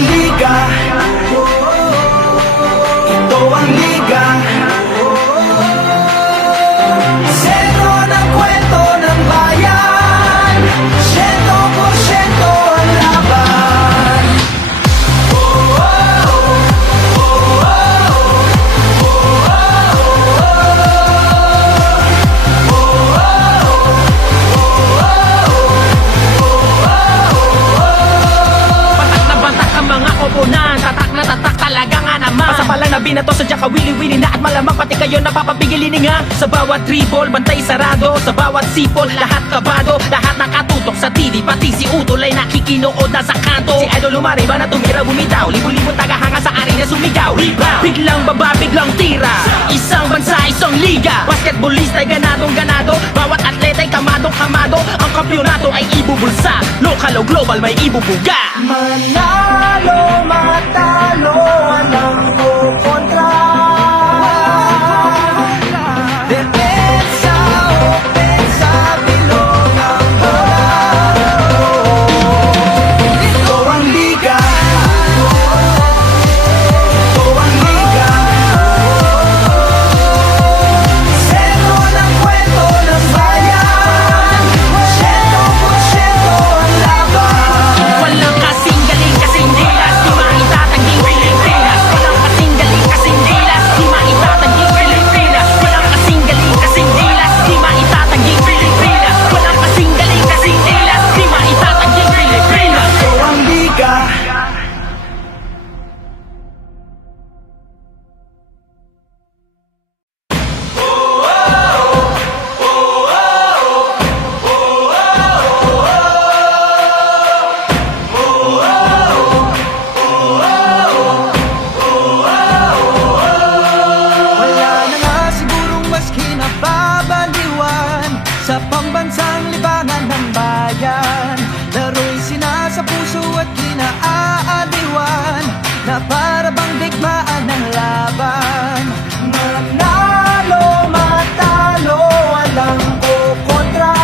ang liga, ito ang liga. Sentro ng kwento ng bayan, 100% ang laban. Batak na batak ang mga koponan, tatak na tatak talaga nga naman. Basta palang nabinato sa Jaka wili-wili na at malamang pati kayo napapapigil hininga. Sa bawat dribble, bantay sarado. Sa bawat sipol, lahat kabado. Lahat nakatutok sa TV, pati si Utol ay nakikinood na sa kanto. Si Idol lumariba na tumira bumitaw, libo-libo tagahanga sa arena sumigaw. Rebound, biglang baba, biglang tira. Isang bansa, isang liga. Basketballista ay ganadong ganado. Bawat atleta ay kamadong kamado. Ang kampyonato ay ibubulsa. Local o global may ibubuga. Manalo, matalo, walang kukontra. Depensa, opensa, bilog ang bola. Ito ang liga, ito ang liga. Sentro ng kwento ng bayan, 100% ang laban. Walang kasing galing, kasing dilas, di maitatanging Pilipinas. Walang kasing galing, kasing dilas, di maitatanging Pilipinas. Walang kasing galing, kasing dilas, di maitatanging Pilipinas. Walang kasing galing, kasing dilas, di maitatanging Pilipinas. Ito ang liga. Wala na nga sigurong mas kinababaliwan sa pambansang libangan ng bayan. Laro'y sinasa puso at kinaaaliwan na para bang digmaan ng laban. Manalo, matalo, walang kukontra.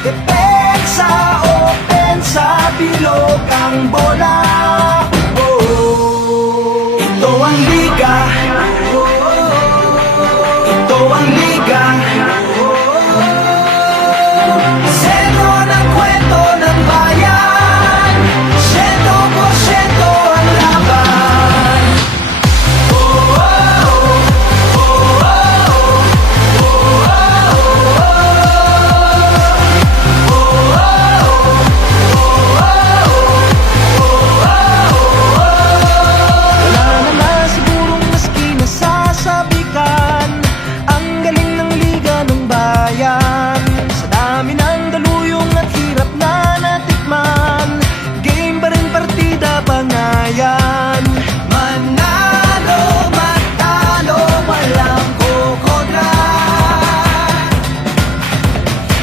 Depensa, opensa, bilog ang bola. Ito ang liga, ito ang liga. Sentro ng kwento ng bayan, 100% ang laban. Wala na nga sigurong maski nasasabikan ang galing ng liga ng bayan. Sa dami ng daluyong at hirap na natikman, game pa rin partida bangayan. Manalo, matalo, walang kukontra.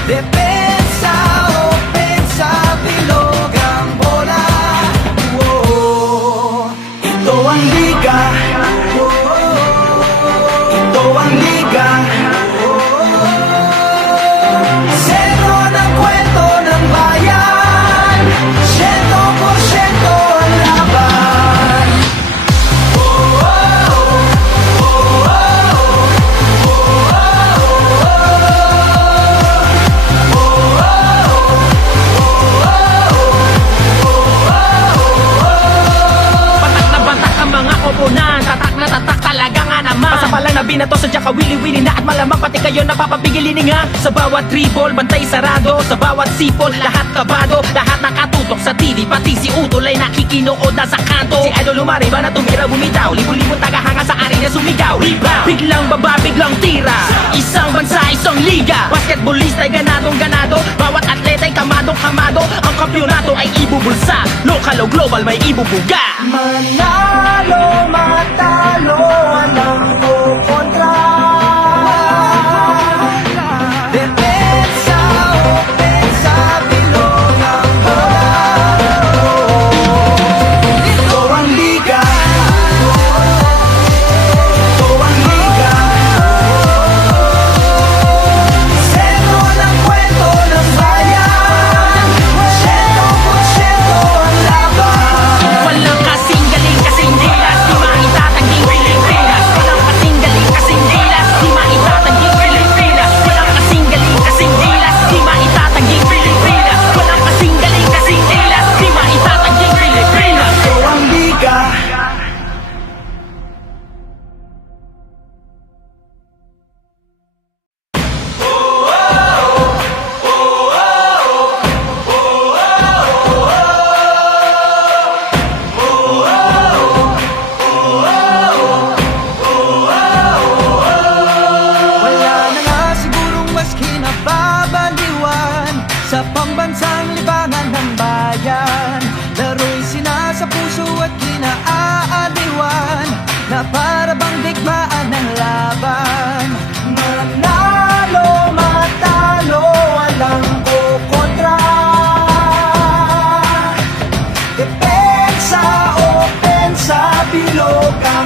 Depensa, opensa, bilog ang bola. Ito ang liga, ito ang liga. Sentro ng kwento ng bayan, 100% ang laban. Batak na batak ang mga koponan, tatak na tatak talaga nga naman. Basta palang nabinato sa Jaka wili-wili na at malamang pati kayo napapapigil hininga. Sa bawat dribble, bantay sarado. Sa bawat sipol, lahat kabado. Lahat nakatutok sa TV, pati si Utol ay nakikinood na sa kanto. Si Idol lumariba na tumira bumitaw, libo-libo tagahanga sa arena sumigaw. Rebound, biglang baba, biglang tira. Isang bansa, isang liga. Basketballista ay ganadong ganado. Bawat atleta ay kamadong kamado. Ang kampyonato ay ibubulsa. Local o global may ibubuga. Manalo, matalo, walang kukontra. Depensa, opensa, bilog ang bola. Ito ang liga, ito ang liga. Sentro ng kwento ng bayan, 100%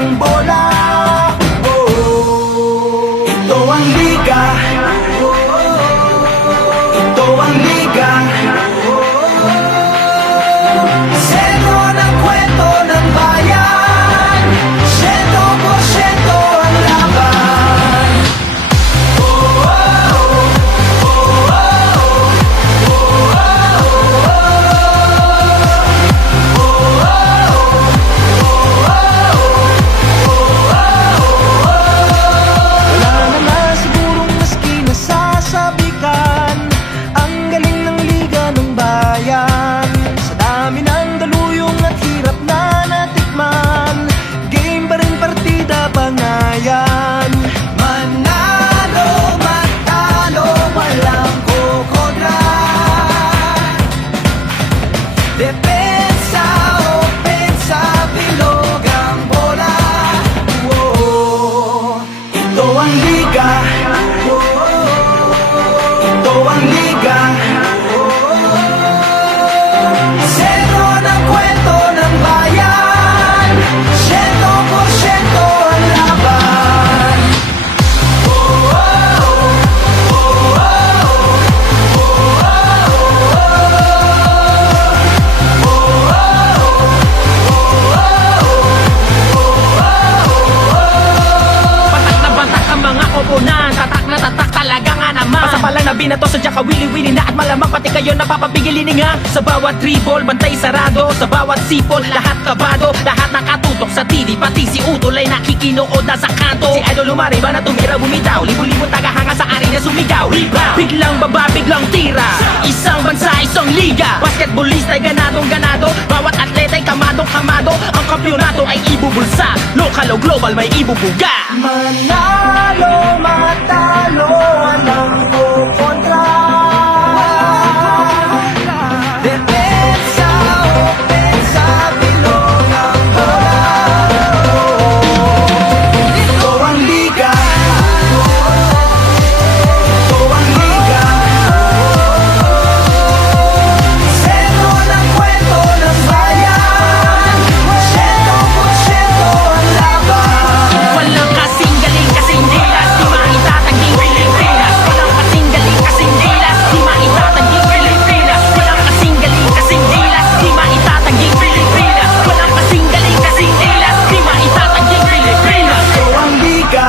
ang bola. Ito ang liga. Ito ang liga. Sentro ng kwento ng bayan. 100% ang laban. Wala na nga sigurong maski nasasabikan ang galing ng liga ng bayan. Sa dami ng daluyong at hirap na natikman, game pa rin partida pangayan. Manalo, matalo, walang kukontra. Depensa, opensa, bilog ang bola. Ito ang liga. Ito ang liga. Sentro ng kwento ng bayan. 100% ang laban. Batak na batak ang mga koponan, tatak na tatak talaga nga naman. Pasapalang na binato sa Jaka wili-wili na at malamang pati kayo napapapigil hininga. Sa bawat dribble, bantay sarado. Sa bawat sipol, lahat kabado. Lahat nakatutok sa TV, pati si Utol ay nakikinood na sa kanto. Si Idol lumariba na tumira bumitaw, libo-libo tagahanga sa arena sumigaw. Rebound, biglang baba, biglang tira. Isang bansa, isang liga. Basketballista ay ganadong ganado. Bawat atleta ay kamadong kamado. Ang kampyonato ay ibubulsa. Local o global may ibubuga. Manalo, matalo, walang kukontra. Depensa, opensa, bilog ang bola. Ito ang liga. Ito ang liga. Sentro ng kwento ng bayan. 100% ang laban. Walang kasing galing, kasing dilas, di maitatanging Pilipinas. Walang kasing galing, kasing dilas, di maitatanging Pilipinas. Walang kasing galing, kasing dilas, di maitatanging Pilipinas. Walang kasing galing, kasing dilas, di maitatanging Pilipinas. Ito ang liga.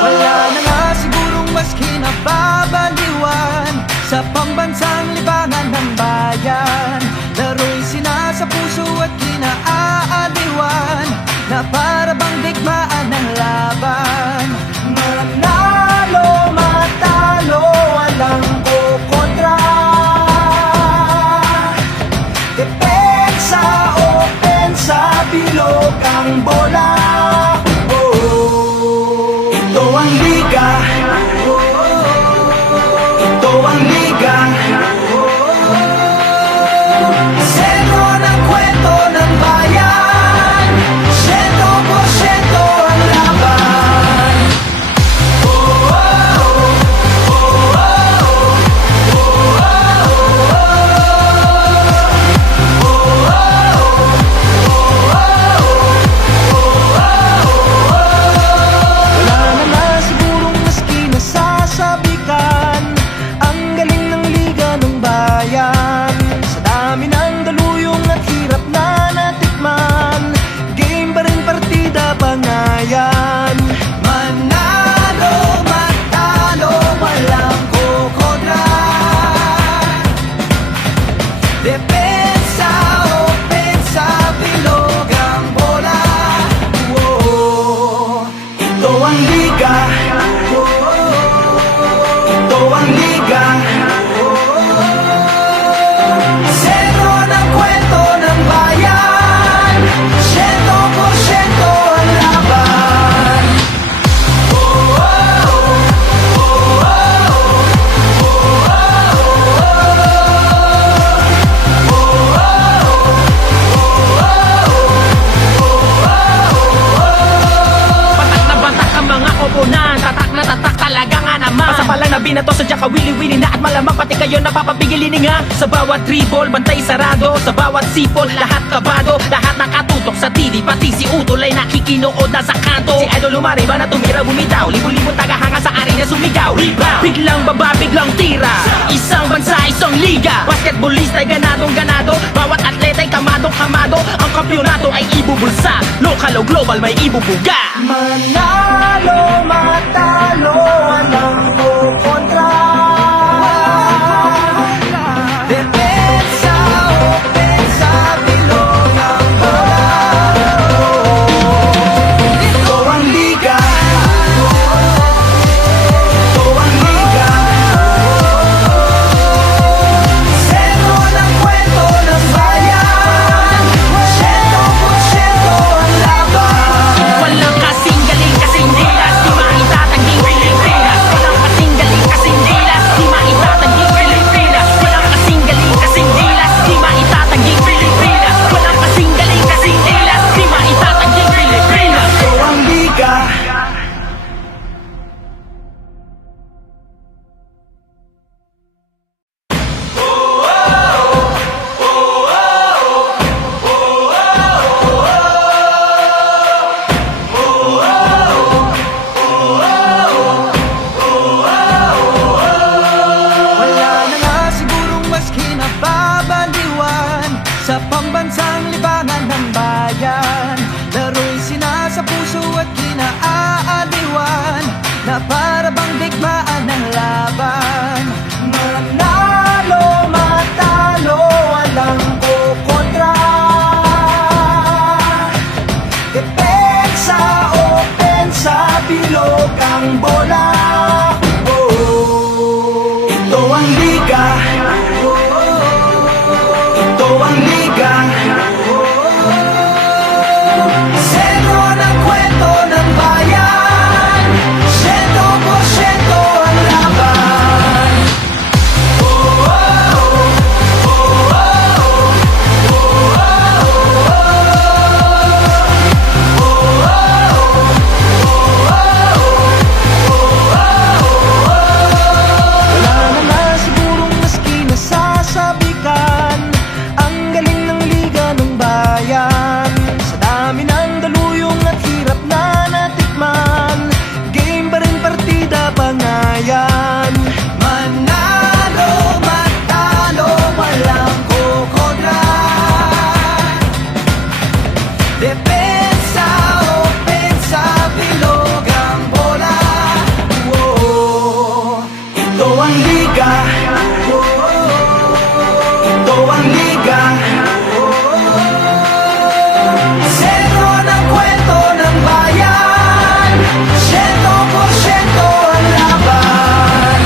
Wala na nga sigurong mas kinababaliwan sa pambansang libangan ng bayan. Laro'y sinasa puso at kinaaaliwan na para bang digmaan ng laban. Manalo, matalo, walang kukontra. Depensa, opensa, bilog ang bola. Ito ang liga. Ito ang liga. Sentro ng kwento ng bayan. 100% ang laban. malamang pati kayo napapapigil hininga. Sa bawat dribble, bantay sarado. Sa bawat sipol, lahat kabado. Lahat nakatutok sa TV, pati si Utol ay nakikinood na sa kanto. Si Idol lumariba na tumira bumitaw, libo-libo tagahanga sa arena sumigaw. Rebound, biglang baba, biglang tira. Isang bansa, isang liga. Basketballista ay ganadong ganado. Bawat atleta ay kamadong kamado. Ang kampyonato ay ibubulsa. Local o global may ibubuga. Manalo, matalo, walang kukontra. Depensa, opensa, bilog ang bola. Ito ang liga. Ito ang liga. Sentro ng kwento ng bayan. 100% ang laban. Walang kasing galing, kasing dilas, di maitatanging Pilipinas. Walang kasing galing, kasing dilas, di maitatanging Pilipinas. Walang kasing galing, kasing dilas, di maitatanging Pilipinas. Walang kasing galing, kasing dilas, di maitatanging Pilipinas. Ito ang liga. Wala na nga sigurong mas kinababaliwan sa pambansang libangan ng bayan. Laro'y sinasa puso at kinaaaliwan na para bang digmaan ng laban. Manalo, matalo, walang kukontra. Depensa, opensa, bilog ang bola. Oh, ito ang liga. Ito ang liga. Sentro ng kwento ng bayan. 100% ang laban. Wala na nga sigurong maski nasasabikan ang galing ng liga ng bayan. Sa dami ng daluyong at hirap na natikman, game pa rin partida pangayan. Manalo, matalo, walang kukontra. Depensa, opensa, bilog ang bola. Oh, ito ang liga. Ito ang liga. Sentro ng kwento ng bayan. 100% ang laban.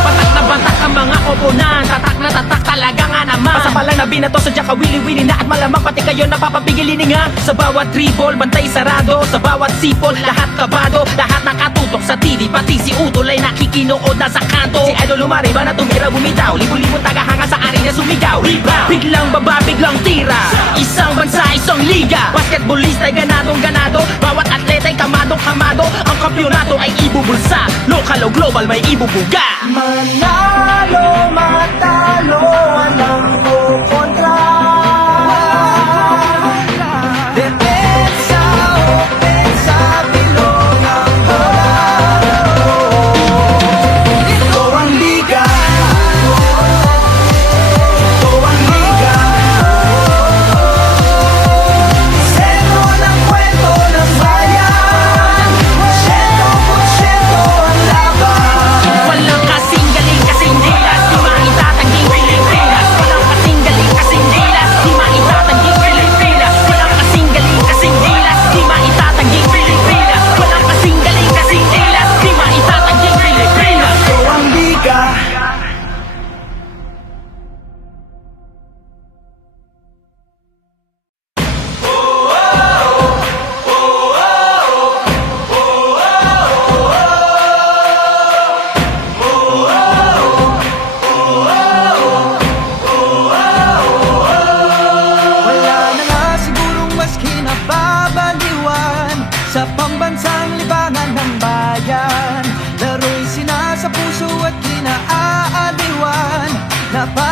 Patak na batak ang mga koponan. Tatak na tatak talaga nga naman. Pasapalang na binato sa dyan kawili-wili na. At malamang pati kayo napapapigil hininga. Sa bawat dribble, bantay sarado. Sa bawat sipol, lahat kabado. Lahat nakatutok sa TV, pati si Utol ay nakikinood na sa kanto. Si Idol lumariba na tumira bumitaw, libo-libo tagahanga sa arena sumigaw. Rebound, biglang baba, biglang tira. Isang bansa, isang liga. Basketballista ay ganadong ganado. Bawat atleta ay kamadong kamado. Ang kampyonato ay ibubulsa. Local o global may ibubuga. Manalo, matalo, walang kukontra. Depensa, opensa, bilog ang bola. Ito ang liga. Ito ang liga. Sentro ng kwento ng bayan. 100% ang laban. Walang kasing galing, kasing dilas, di maitatanggi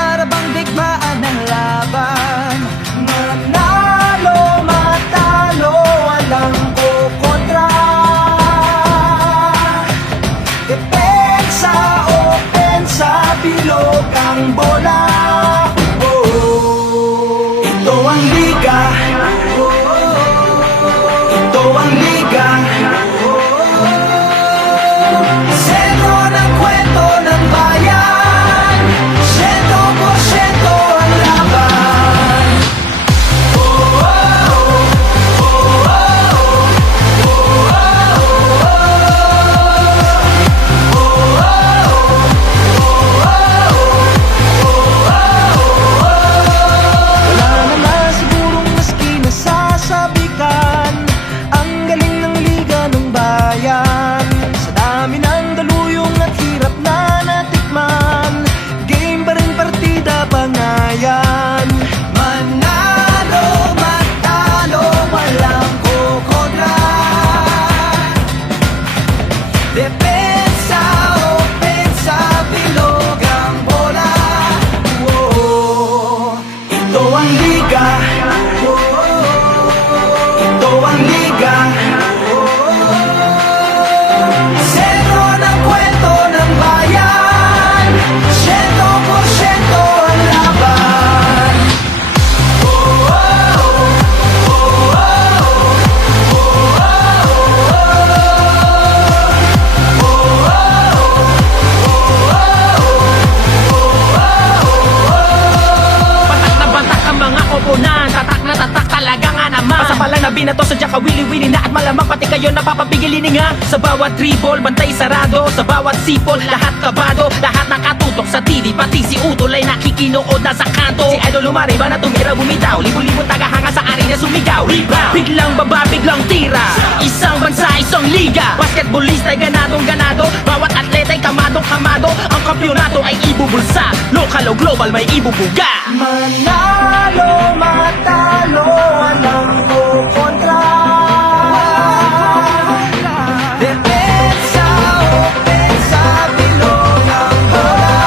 para bang digmaan ng laban. Manalo, matalo, walang kukontra. Depensa, opensa, bilog ang bola. Oh, ito ang liga. Ito ang liga. Sentro ng kwento ng bayan. 100% ang laban. Wala na nga sigurong maski nasasabikan. Ang galing ng liga ng bayan. Sa dami ng daluyong at hirap na natikman, game pa rin partida bangayan. Manalo, matalo, walang kukontra. Depensa, opensa, bilog ang bola. Oh, ito ang liga. Ito ang liga. Sentro ng kwento ng bayan. 100% ang laban. Batak na batak ang mga koponan. Tatak na tatak talaga nga naman. Pasapalang na binato sa Jaka wili-wili na at malamang pati kayo napapapigil hininga. Sa bawat dribble, bantay sarado. Sa bawat sipol, lahat kabado. Lahat nakatutok sa TV, pati si Utol ay nakikinood na sa kanto. Si Idol lumariba na tumira bumitaw. Libo-libo tagahanga sa arena sumigaw. Rebound, biglang baba, biglang tira. Isang bansa, isang liga. Basketballista ay ganadong ganado. Bawat atleta ay kamadong kamado. Ang kampyonato ay ibubulsa. Lokal o global may ibubuga. Manalo, matalo, walang kukontra. Depensa, opensa, bilog ang bola.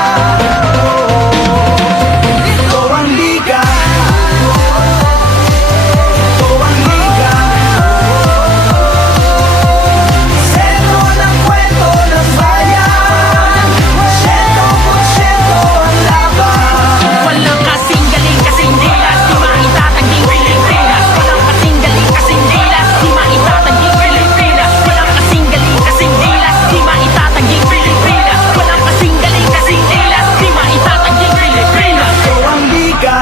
Ito ang liga. Ito ang liga. Sentro ng kwento ng bayan. 100% ang laban. Walang kasing galing, kasing dilas, di maitatanging Pilipinas. Walang kasing galing, kasing dilas, di maitatanging Pilipinas. Walang kasing galing, kasing dilas, di maitatanging Pilipinas. Walang kasing galing, kasing dilas, di maitatanging Pilipinas. Ito ang liga.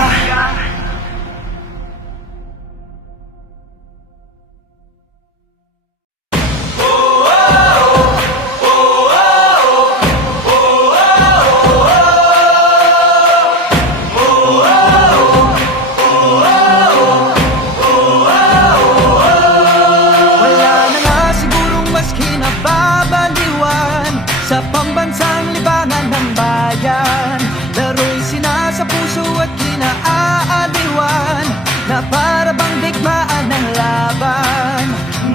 Wala na nga sigurong mas kinababaliwan sa pambansang libangan ng bayan. Laro'y sinasa puso at kinaaaliwan na para bang digmaan ng laban.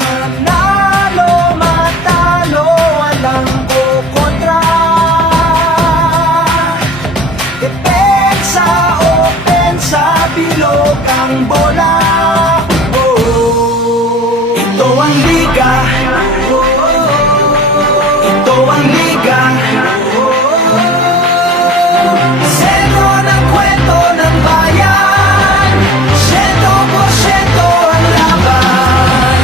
Manalo, matalo, walang kukontra. Depensa, opensa, bilog ang bola. Oh, ito ang liga. Ito ang liga. Sentro ng kwento ng bayan. 100% ang laban.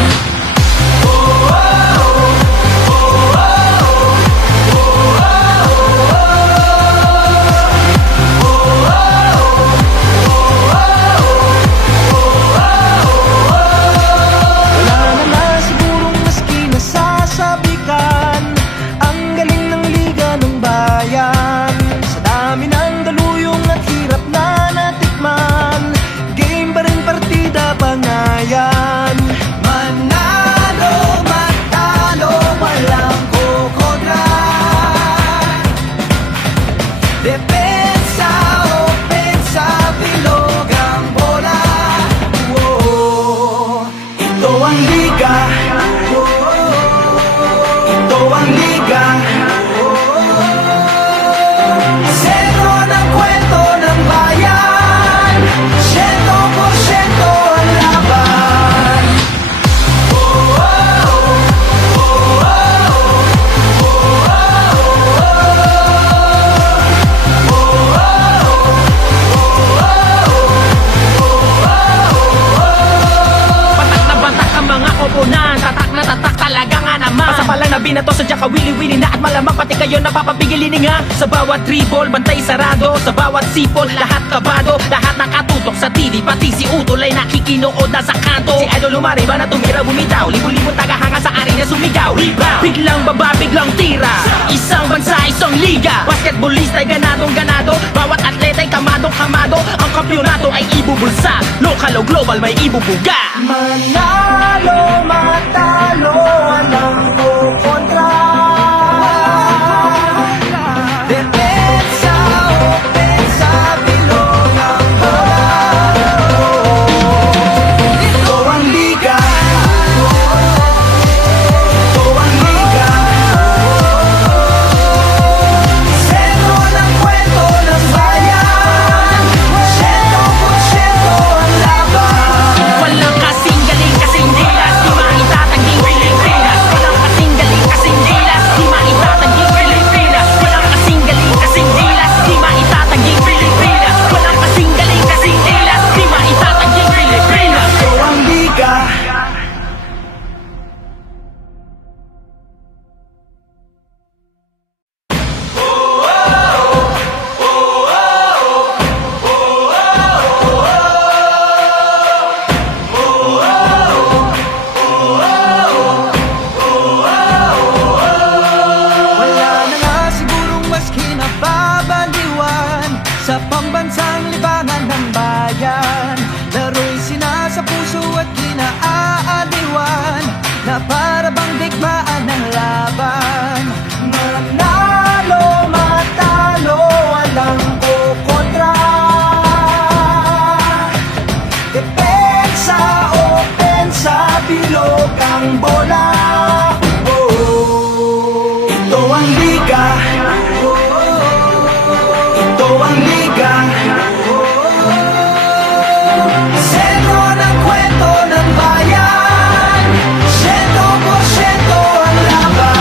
pati kayo napapapigil hininga. Sa bawat dribble, bantay sarado. Sa bawat sipol, lahat kabado. Lahat nakatutok sa TV, pati si Utol ay nakikinood na sa kanto. Si Idol lumariba na tumira bumitaw, libo-libo tagahanga sa arena sumigaw. Rebound, biglang baba, biglang tira. Isang bansa, isang liga. Basketballista ay ganadong ganado. Bawat atleta ay kamadong kamado. Ang kampyonato ay ibubulsa. Local o global may ibubuga. Manalo, matalo, walang kukontra. Depensa, opensa, bilog ang bola. Ito ang liga. Ito ang liga. Sentro ng kwento ng bayan. 100% ang laban. Walang kasing galing, kasing dilas, di maitatanging Pilipinas. Walang kasing galing, kasing dilas, di maitatanging Pilipinas. Walang kasing galing, kasing dilas, di maitatanging Pilipinas. Walang kasing galing, kasing dilas, di maitatanging Pilipinas. Ito ang liga. Wala na nga sigurong mas kinababaliwan sa pambansang libangan ng bayan. Laro'y sinasa puso at kinaaaliwan na para bang digmaan ng laban. Manalo, matalo, walang kukontra. Depensa, opensa, bilog ang bola. Oh, ito ang liga. Ito ang liga. Sentro ng kwento ng bayan. 100% ang laban.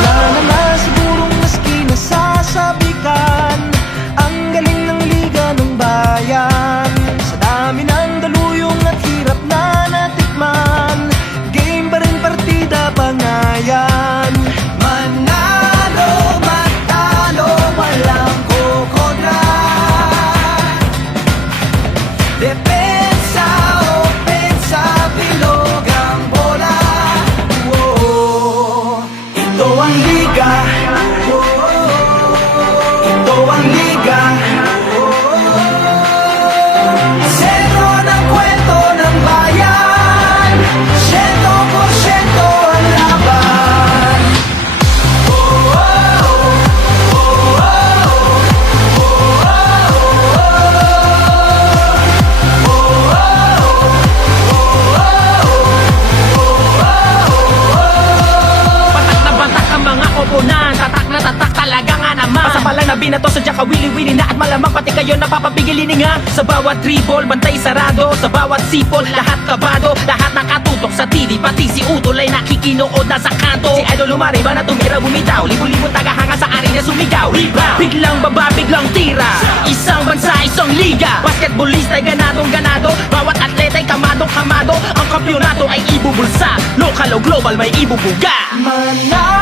Wala na nga sigurong maski nasasabikan ang galing ng liga ng bayan. Sa dami ng daluyong at hirap na natikman, game pa rin partida pangayan. Manalo, matalo, walang kukontra. Depensa, opensa, bilog ang bola. Oh, ito ang liga. Ito ang liga. Sentro ng kwento ng bayan. 100% ang laban. Patak na batak ang mga koponan. Tatak na tatak talaga nga naman. Pasapalang na binato sa Jaka wili-wili na. At malamang pati kayo napapapigil hininga. Sa bawat dribble, bantay sarado. Sa bawat sipol, lahat kabado. Lahat nakatutok sa TV, pati si Utol ay nakikinood na sa kanto. Si Idol lumariba na tumira bumitaw, libo-libo tagahanga sa arena sumigaw. Rebound, biglang baba, biglang tira. Isang bansa, isang liga. Basketballista ay ganadong ganado. Bawat atleta ay kamadong kamado. Ang kampyonato ay ibubulsa. Local o global may ibubuga. Manalo,